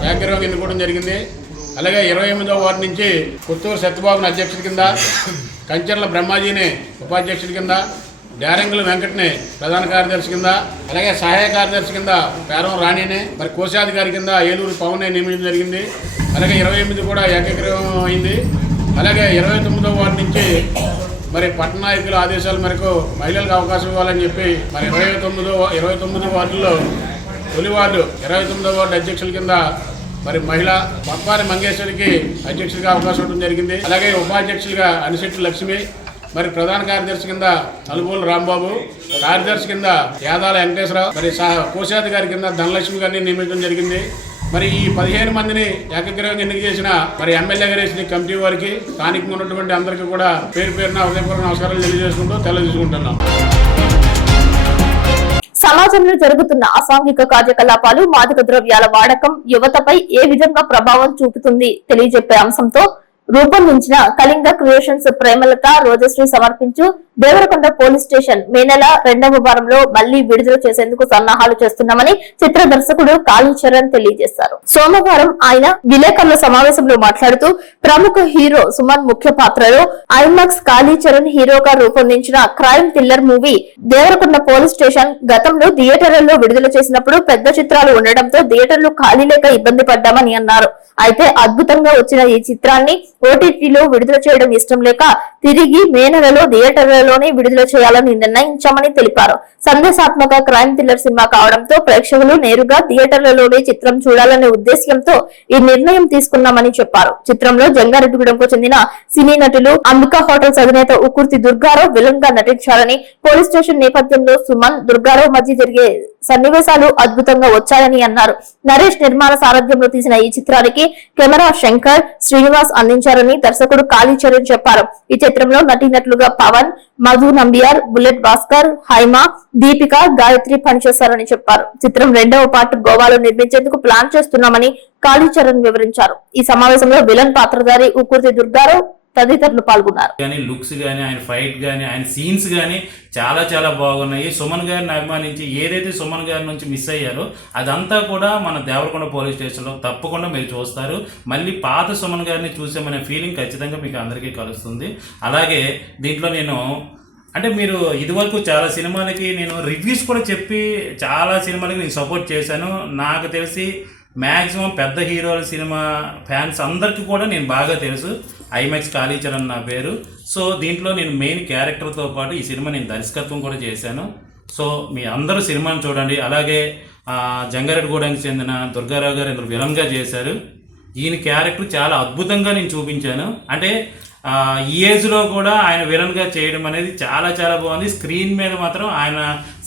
ఏకగ్రీవంగా ఎన్నుకోవడం జరిగింది. అలాగే 28వ వార్డు నుంచి పుత్తూరు సత్యబాబుని అధ్యక్షుడి కింద, కంచర్ల బ్రహ్మాజీని ఉపాధ్యక్షుడి కింద, డారంగుల వెంకట్ని ప్రధాన కార్యదర్శి కింద, అలాగే సహాయ కార్యదర్శి కింద పేరం రాణిని, మరి కోశాధికారి కింద ఏలూరు పవన్ నియమించడం జరిగింది. అలాగే 28 కూడా ఏకగ్రీవం అయింది. అలాగే 29వ వార్డు నుంచి మరి పట్టణ నాయకుల ఆదేశాల మేరకు మహిళలకు అవకాశం ఇవ్వాలని చెప్పి మరి 29 వార్డుల్లో తొలి వార్డు 29వ వార్డు అధ్యక్షుల కింద మరి మహిళ పప్పారి మంగేశ్వరికి అధ్యక్షుడిగా అవకాశం ఇవ్వడం జరిగింది. అలాగే ఉపాధ్యక్షులుగా అనిశెట్టి లక్ష్మి, మరి ప్రధాన కార్యదర్శి కింద తలుపుల రాంబాబు, కార్యదర్శి కింద యాదాల వెంకటేశ్వరరావు, మరి కోశాధికారి కింద ధనలక్ష్మి గారిని నియమించడం జరిగింది. మరి ఈ 15 మందిని ఏకగ్రీవంగా ఎన్నిక చేసిన మరి ఎమ్మెల్యే గారి కమిటీ వారికి, స్థానికంగా ఉన్నటువంటి అందరికీ కూడా పేరు పేరున హృదయపూర్వక నమస్కారాలు తెలియజేసుకుంటున్నాం. సమాజంలో జరుగుతున్న అసాంఘిక కార్యకలాపాలు, మాదక ద్రవ్యాల వాడకం యువతపై ఏ విధంగా ప్రభావం చూపుతుంది తెలియజెప్పే అంశంతో రూపొందించిన కళింగ క్రియేషన్స్ ప్రేమలత రోజశ్రీ సమర్పించు దేవరకొండ పోలీస్ స్టేషన్ మే నెల 2వ వారంలో మళ్లీ విడుదల చేసేందుకు సన్నాహాలు చేస్తున్నామని చిత్ర దర్శకుడు కాళీచరణ్ తెలియజేశారు. సోమవారం ఆయన విలేకరుల సమావేశంలో మాట్లాడుతూ ప్రముఖ హీరో సుమన్ ముఖ్య పాత్రలో ఐమాక్స్ కాళీచరణ్ హీరోగా రూపొందించిన crime thriller movie Devarakonda police station గతంలో థియేటర్లలో విడుదల చేసినప్పుడు పెద్ద చిత్రాలు ఉండడంతో థియేటర్లు ఖాళీ లేక ఇబ్బంది పడ్డామని అన్నారు. అయితే అద్భుతంగా వచ్చిన ఈ చిత్రాన్ని ఓటీటీలో విడుదల చేయడం ఇష్టం లేక తిరిగి మే నెలలో థియేటర్లలోనే విడుదల చేయాలని నిర్ణయించామని తెలిపారు. సందేశాత్మక క్రైమ్ థ్రిల్లర్ సినిమా కావడంతో ప్రేక్షకులు నేరుగా థియేటర్లలోనే చిత్రం చూడాలనే ఉద్దేశ్యంతో ఈ నిర్ణయం తీసుకున్నామని చెప్పారు. చిత్రంలో జంగారెడ్డిగూడెంకు చెందిన సినీ నటులు అంబికా హోటల్స్ అధినేత ఉకుర్తి దుర్గారావు విలన్ గా నటించారని, పోలీస్ స్టేషన్ నేపథ్యంలో సుమన్, దుర్గారావు మధ్య జరిగే సన్నివేశాలు అద్భుతంగా వచ్చాయని అన్నారు. నరేష్ నిర్మాణ సారథ్యంలో తీసిన ఈ చిత్రానికి కెమెరా శంకర్ శ్రీనివాస్ అందించారని దర్శకుడు కాళీచరణ్ చెప్పారు. ఈ చిత్రంలో నటీనటులుగా పవన్, మధు నంబియార్, బుల్లెట్ భాస్కర్, హైమా, దీపిక, గాయత్రి పనిచేశారని చెప్పారు. చిత్రం 2వ పార్ట్ గోవాలో నిర్మించేందుకు ప్లాన్ చేస్తున్నామని కాళీచరణ్ వివరించారు. ఈ సమావేశంలో విలన్ పాత్రధారి ఉకుర్తి దుర్గారావు తదితరులు పాల్గొన్నారు. లుక్స్ గానీ, ఆయన ఫైట్ గానీ, ఆయన సీన్స్ గానీ చాలా చాలా బాగున్నాయి. సుమన్ గారిని అభిమానించి ఏదైతే సుమన్ గారి నుంచి మిస్ అయ్యారో అదంతా కూడా మన దేవరకొండ పోలీస్ స్టేషన్లో తప్పకుండా మీరు చూస్తారు. మళ్ళీ పాత సుమన్ గారిని చూసామనే ఫీలింగ్ ఖచ్చితంగా మీకు అందరికీ కలుస్తుంది. అలాగే దీంట్లో నేను అంటే మీరు ఇదివరకు చాలా సినిమాలకి నేను రివ్యూస్ కూడా చెప్పి చాలా సినిమాలకి నేను సపోర్ట్ చేశాను. నాకు తెలిసి మ్యాక్సిమం పెద్ద హీరోల సినిమా ఫ్యాన్స్ అందరికీ కూడా నేను బాగా తెలుసు. ఐమాక్స్ కాళీచరణ్ నా పేరు. సో దీంట్లో నేను మెయిన్ క్యారెక్టర్తో పాటు ఈ సినిమా నేను దర్శకత్వం కూడా చేశాను. సో మీ అందరూ సినిమాని చూడండి. అలాగే జంగారెడ్డిగూడెంకి చెందిన దుర్గారావు గారు ఇందులో విలన్గా చేశారు. ఈయన క్యారెక్టర్ చాలా అద్భుతంగా నేను చూపించాను. అంటే ఈ ఏజ్లో కూడా ఆయన విలన్గా చేయడం అనేది చాలా చాలా బాగుంది. స్క్రీన్ మీద మాత్రం ఆయన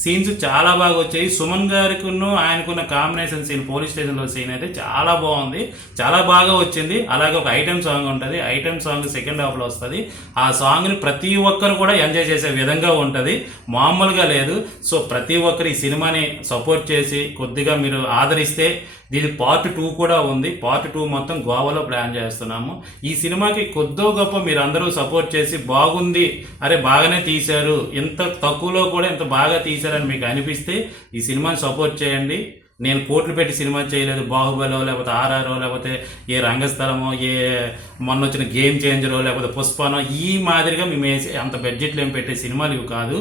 సీన్స్ చాలా బాగా వచ్చాయి. సుమన్ గారికి ఆయనకున్న కాంబినేషన్ సీన్, పోలీస్ స్టేషన్లో సీన్ అయితే చాలా బాగుంది, చాలా బాగా వచ్చింది. అలాగే ఒక ఐటెం సాంగ్ ఉంటుంది, ఐటెం సాంగ్ సెకండ్ హాఫ్లో వస్తుంది. ఆ సాంగ్ని ప్రతి ఒక్కరు కూడా ఎంజాయ్ చేసే విధంగా ఉంటుంది, మామూలుగా లేదు. సో ప్రతి ఒక్కరు ఈ సినిమాని సపోర్ట్ చేసి కొద్దిగా మీరు ఆదరిస్తే, దీని పార్ట్ 2 కూడా ఉంది. పార్ట్ 2 మొత్తం గోవాలో ప్లాన్ చేస్తున్నాము. ఈ సినిమాకి కొద్దో గొప్ప మీరు అందరూ సపోర్ట్ చేసి బాగుంది, అరే బాగానే తీశారు, ఇంత తక్కువలో కూడా ఇంత బాగా తీశారని మీకు అనిపిస్తే ఈ సినిమాని సపోర్ట్ చేయండి. నేను కోట్లు పెట్టి సినిమా చేయలేదు, బాహుబలో లేకపోతే ఆర్ఆర్ఓ లేకపోతే ఏ రంగస్థలమో ఏ మొన్న వచ్చిన గేమ్ చేంజరో లేకపోతే పుష్పనో ఈ మాదిరిగా మేము అంత బడ్జెట్లో ఏం పెట్టే సినిమాలు ఇవి కాదు.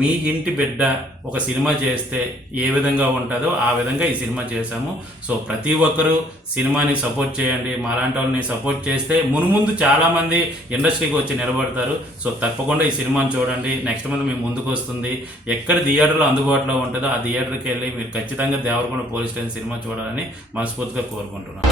మీ ఇంటి బిడ్డ ఒక సినిమా చేస్తే ఏ విధంగా ఉంటుందో ఆ విధంగా ఈ సినిమా చేశాము. సో ప్రతి ఒక్కరూ సినిమాని సపోర్ట్ చేయండి. మాలాంటి వాళ్ళని సపోర్ట్ చేస్తే మునుముందు చాలామంది ఇండస్ట్రీకి వచ్చి నిలబడతారు. సో తప్పకుండా ఈ సినిమాని చూడండి. నెక్స్ట్ మంత్ మేము ముందుకు వస్తుంది. ఎక్కడ థియేటర్లో అందుబాటులో ఉంటుందో ఆ థియేటర్కి వెళ్ళి మీరు ఖచ్చితంగా దేవరకొండ పోలీస్ స్టేషన్ సినిమా చూడాలని మనస్ఫూర్తిగా కోరుకుంటున్నాను.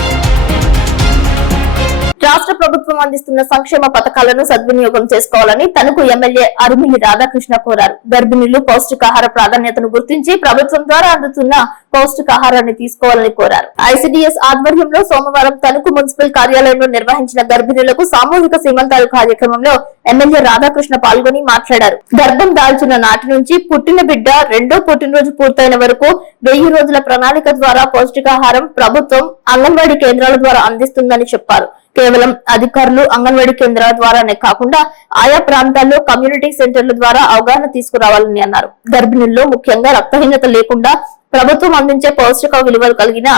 రాష్ట్ర ప్రభుత్వం అందిస్తున్న సంక్షేమ పథకాలను సద్వినియోగం చేసుకోవాలని తణుకు ఎమ్మెల్యే అరుమిల్లి రాధాకృష్ణ కోరారు. గర్భిణులు పౌష్టికాహార ప్రాధాన్యతను గుర్తించి ప్రభుత్వం ద్వారా అందుతున్న పౌష్టికాహారాన్ని తీసుకోవాలని కోరారు. ఐసిడిఎస్ ఆధ్వర్యంలో సోమవారం తణుకు మున్సిపల్ కార్యాలయంలో నిర్వహించిన గర్భిణులకు సామూహిక సీమంతాలు కార్యక్రమంలో ఎమ్మెల్యే రాధాకృష్ణ పాల్గొని మాట్లాడారు. గర్భం దాల్చిన నాటి నుంచి పుట్టిన బిడ్డ రెండో పుట్టినరోజు పూర్తయిన వరకు 1000 రోజుల ప్రణాళిక ద్వారా పౌష్టికాహారం ప్రభుత్వం అంగన్వాడీ కేంద్రాల ద్వారా అందిస్తుందని చెప్పారు. కేవలం అధికారులు అంగన్వాడీ కేంద్రాల ద్వారానే కాకుండా ఆయా ప్రాంతాల్లో కమ్యూనిటీ సెంటర్ల ద్వారా అవగాహన తీసుకురావాలని అన్నారు. గర్భిణుల్లో ముఖ్యంగా రక్తహీనత లేకుండా ప్రభుత్వం అందించే పౌష్టిక విలువలు కలిగిన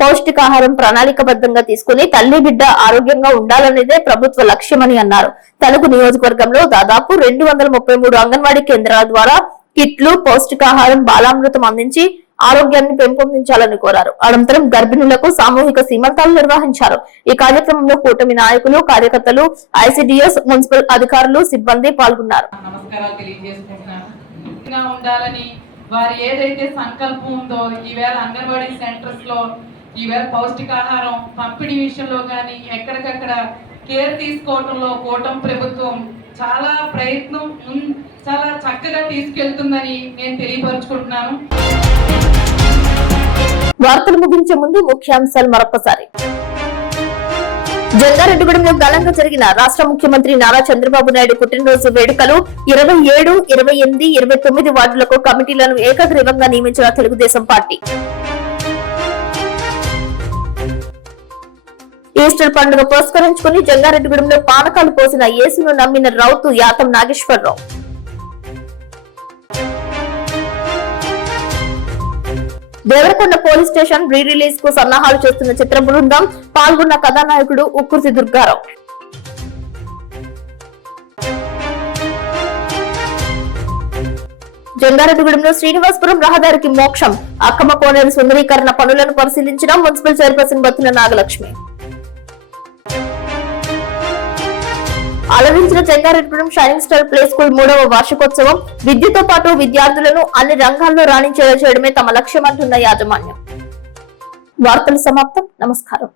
పౌష్టికాహారం ప్రణాళికబద్ధంగా తీసుకుని తల్లి బిడ్డ ఆరోగ్యంగా ఉండాలనేదే ప్రభుత్వ లక్ష్యమని అన్నారు. తణుకు నియోజకవర్గంలో దాదాపు 233 అంగన్వాడీ కేంద్రాల ద్వారా కిట్లు, పౌష్టికాహారం, బాలామృతం అందించి ఆరోగ్యాన్ని పెంపొందించాలని కోరారు. అనంతరం గర్భిణులకు సామూహిక సీమంతాలు నిర్వహించారు. ఈ కార్యక్రమంలో కూటమి నాయకులు, కార్యకర్తలు, ఐసిడిఎస్, మున్సిపల్ అధికారులు, సిబ్బంది పాల్గొన్నారు. నమస్కారాలు తెలియజేసుకుంటున్నాను. ఉండాలని వారి ఏదైతే సంకల్పం ఉందో ఈవేళ అంగన్వాడీ సెంటర్స్ లో ఈవేళ పౌష్టికాహారం పంపిణీ విషయంలో కానీ ఎక్కడికక్కడ కేర్ తీసుకోవడంలో కూటమి ప్రభుత్వం చాలా ప్రయత్నం చాలా చక్కగా తీసుకెళ్తుందని నేను తెలియపరుచుకుంటున్నాను. వార్తలు ముగించే ముందు ముఖ్యాంశాలు మరొకసారి. జంగారెడ్డిగూడెంలో ఘనంగా జరిగిన రాష్ట్ర ముఖ్యమంత్రి నారా చంద్రబాబు నాయుడు పుట్టినరోజు వేడుకలు. 27, 28, 29 వార్డులకు కమిటీలను ఏకగ్రీవంగా నియమించిన తెలుగుదేశం పార్టీ. ఈస్టర్ పండుగ పురస్కరించుకుని జంగారెడ్డిగూడెంలో పానకాలు పోసిన యేసును నమ్మిన Routhu Yatham Nageswararao. Devarakonda police station re release కు సన్నాహాలు చేస్తున్న చిత్ర బృందం. పాల్గొన్న కథానాయకుడు ఉక్కుర్తి దుర్గారావు. జంగారెడ్డిగూడెంలో శ్రీనివాసపురం రహదారికి మోక్షం. అక్కమ్మ కోనేరు సుందరీకరణ పనులను పరిశీలించిన మున్సిపల్ చైర్పర్సన్ బత్తిన నాగలక్ష్మి. అలరించిన Jangareddygudem shining star play school 3వ వార్షికోత్సవం. విద్యతో పాటు విద్యార్థులను అన్ని రంగాల్లో రాణించేలా చేయడమే తమ లక్ష్యమంటున్న యాజమాన్యం. వార్తలు సమాప్తం. నమస్కారం.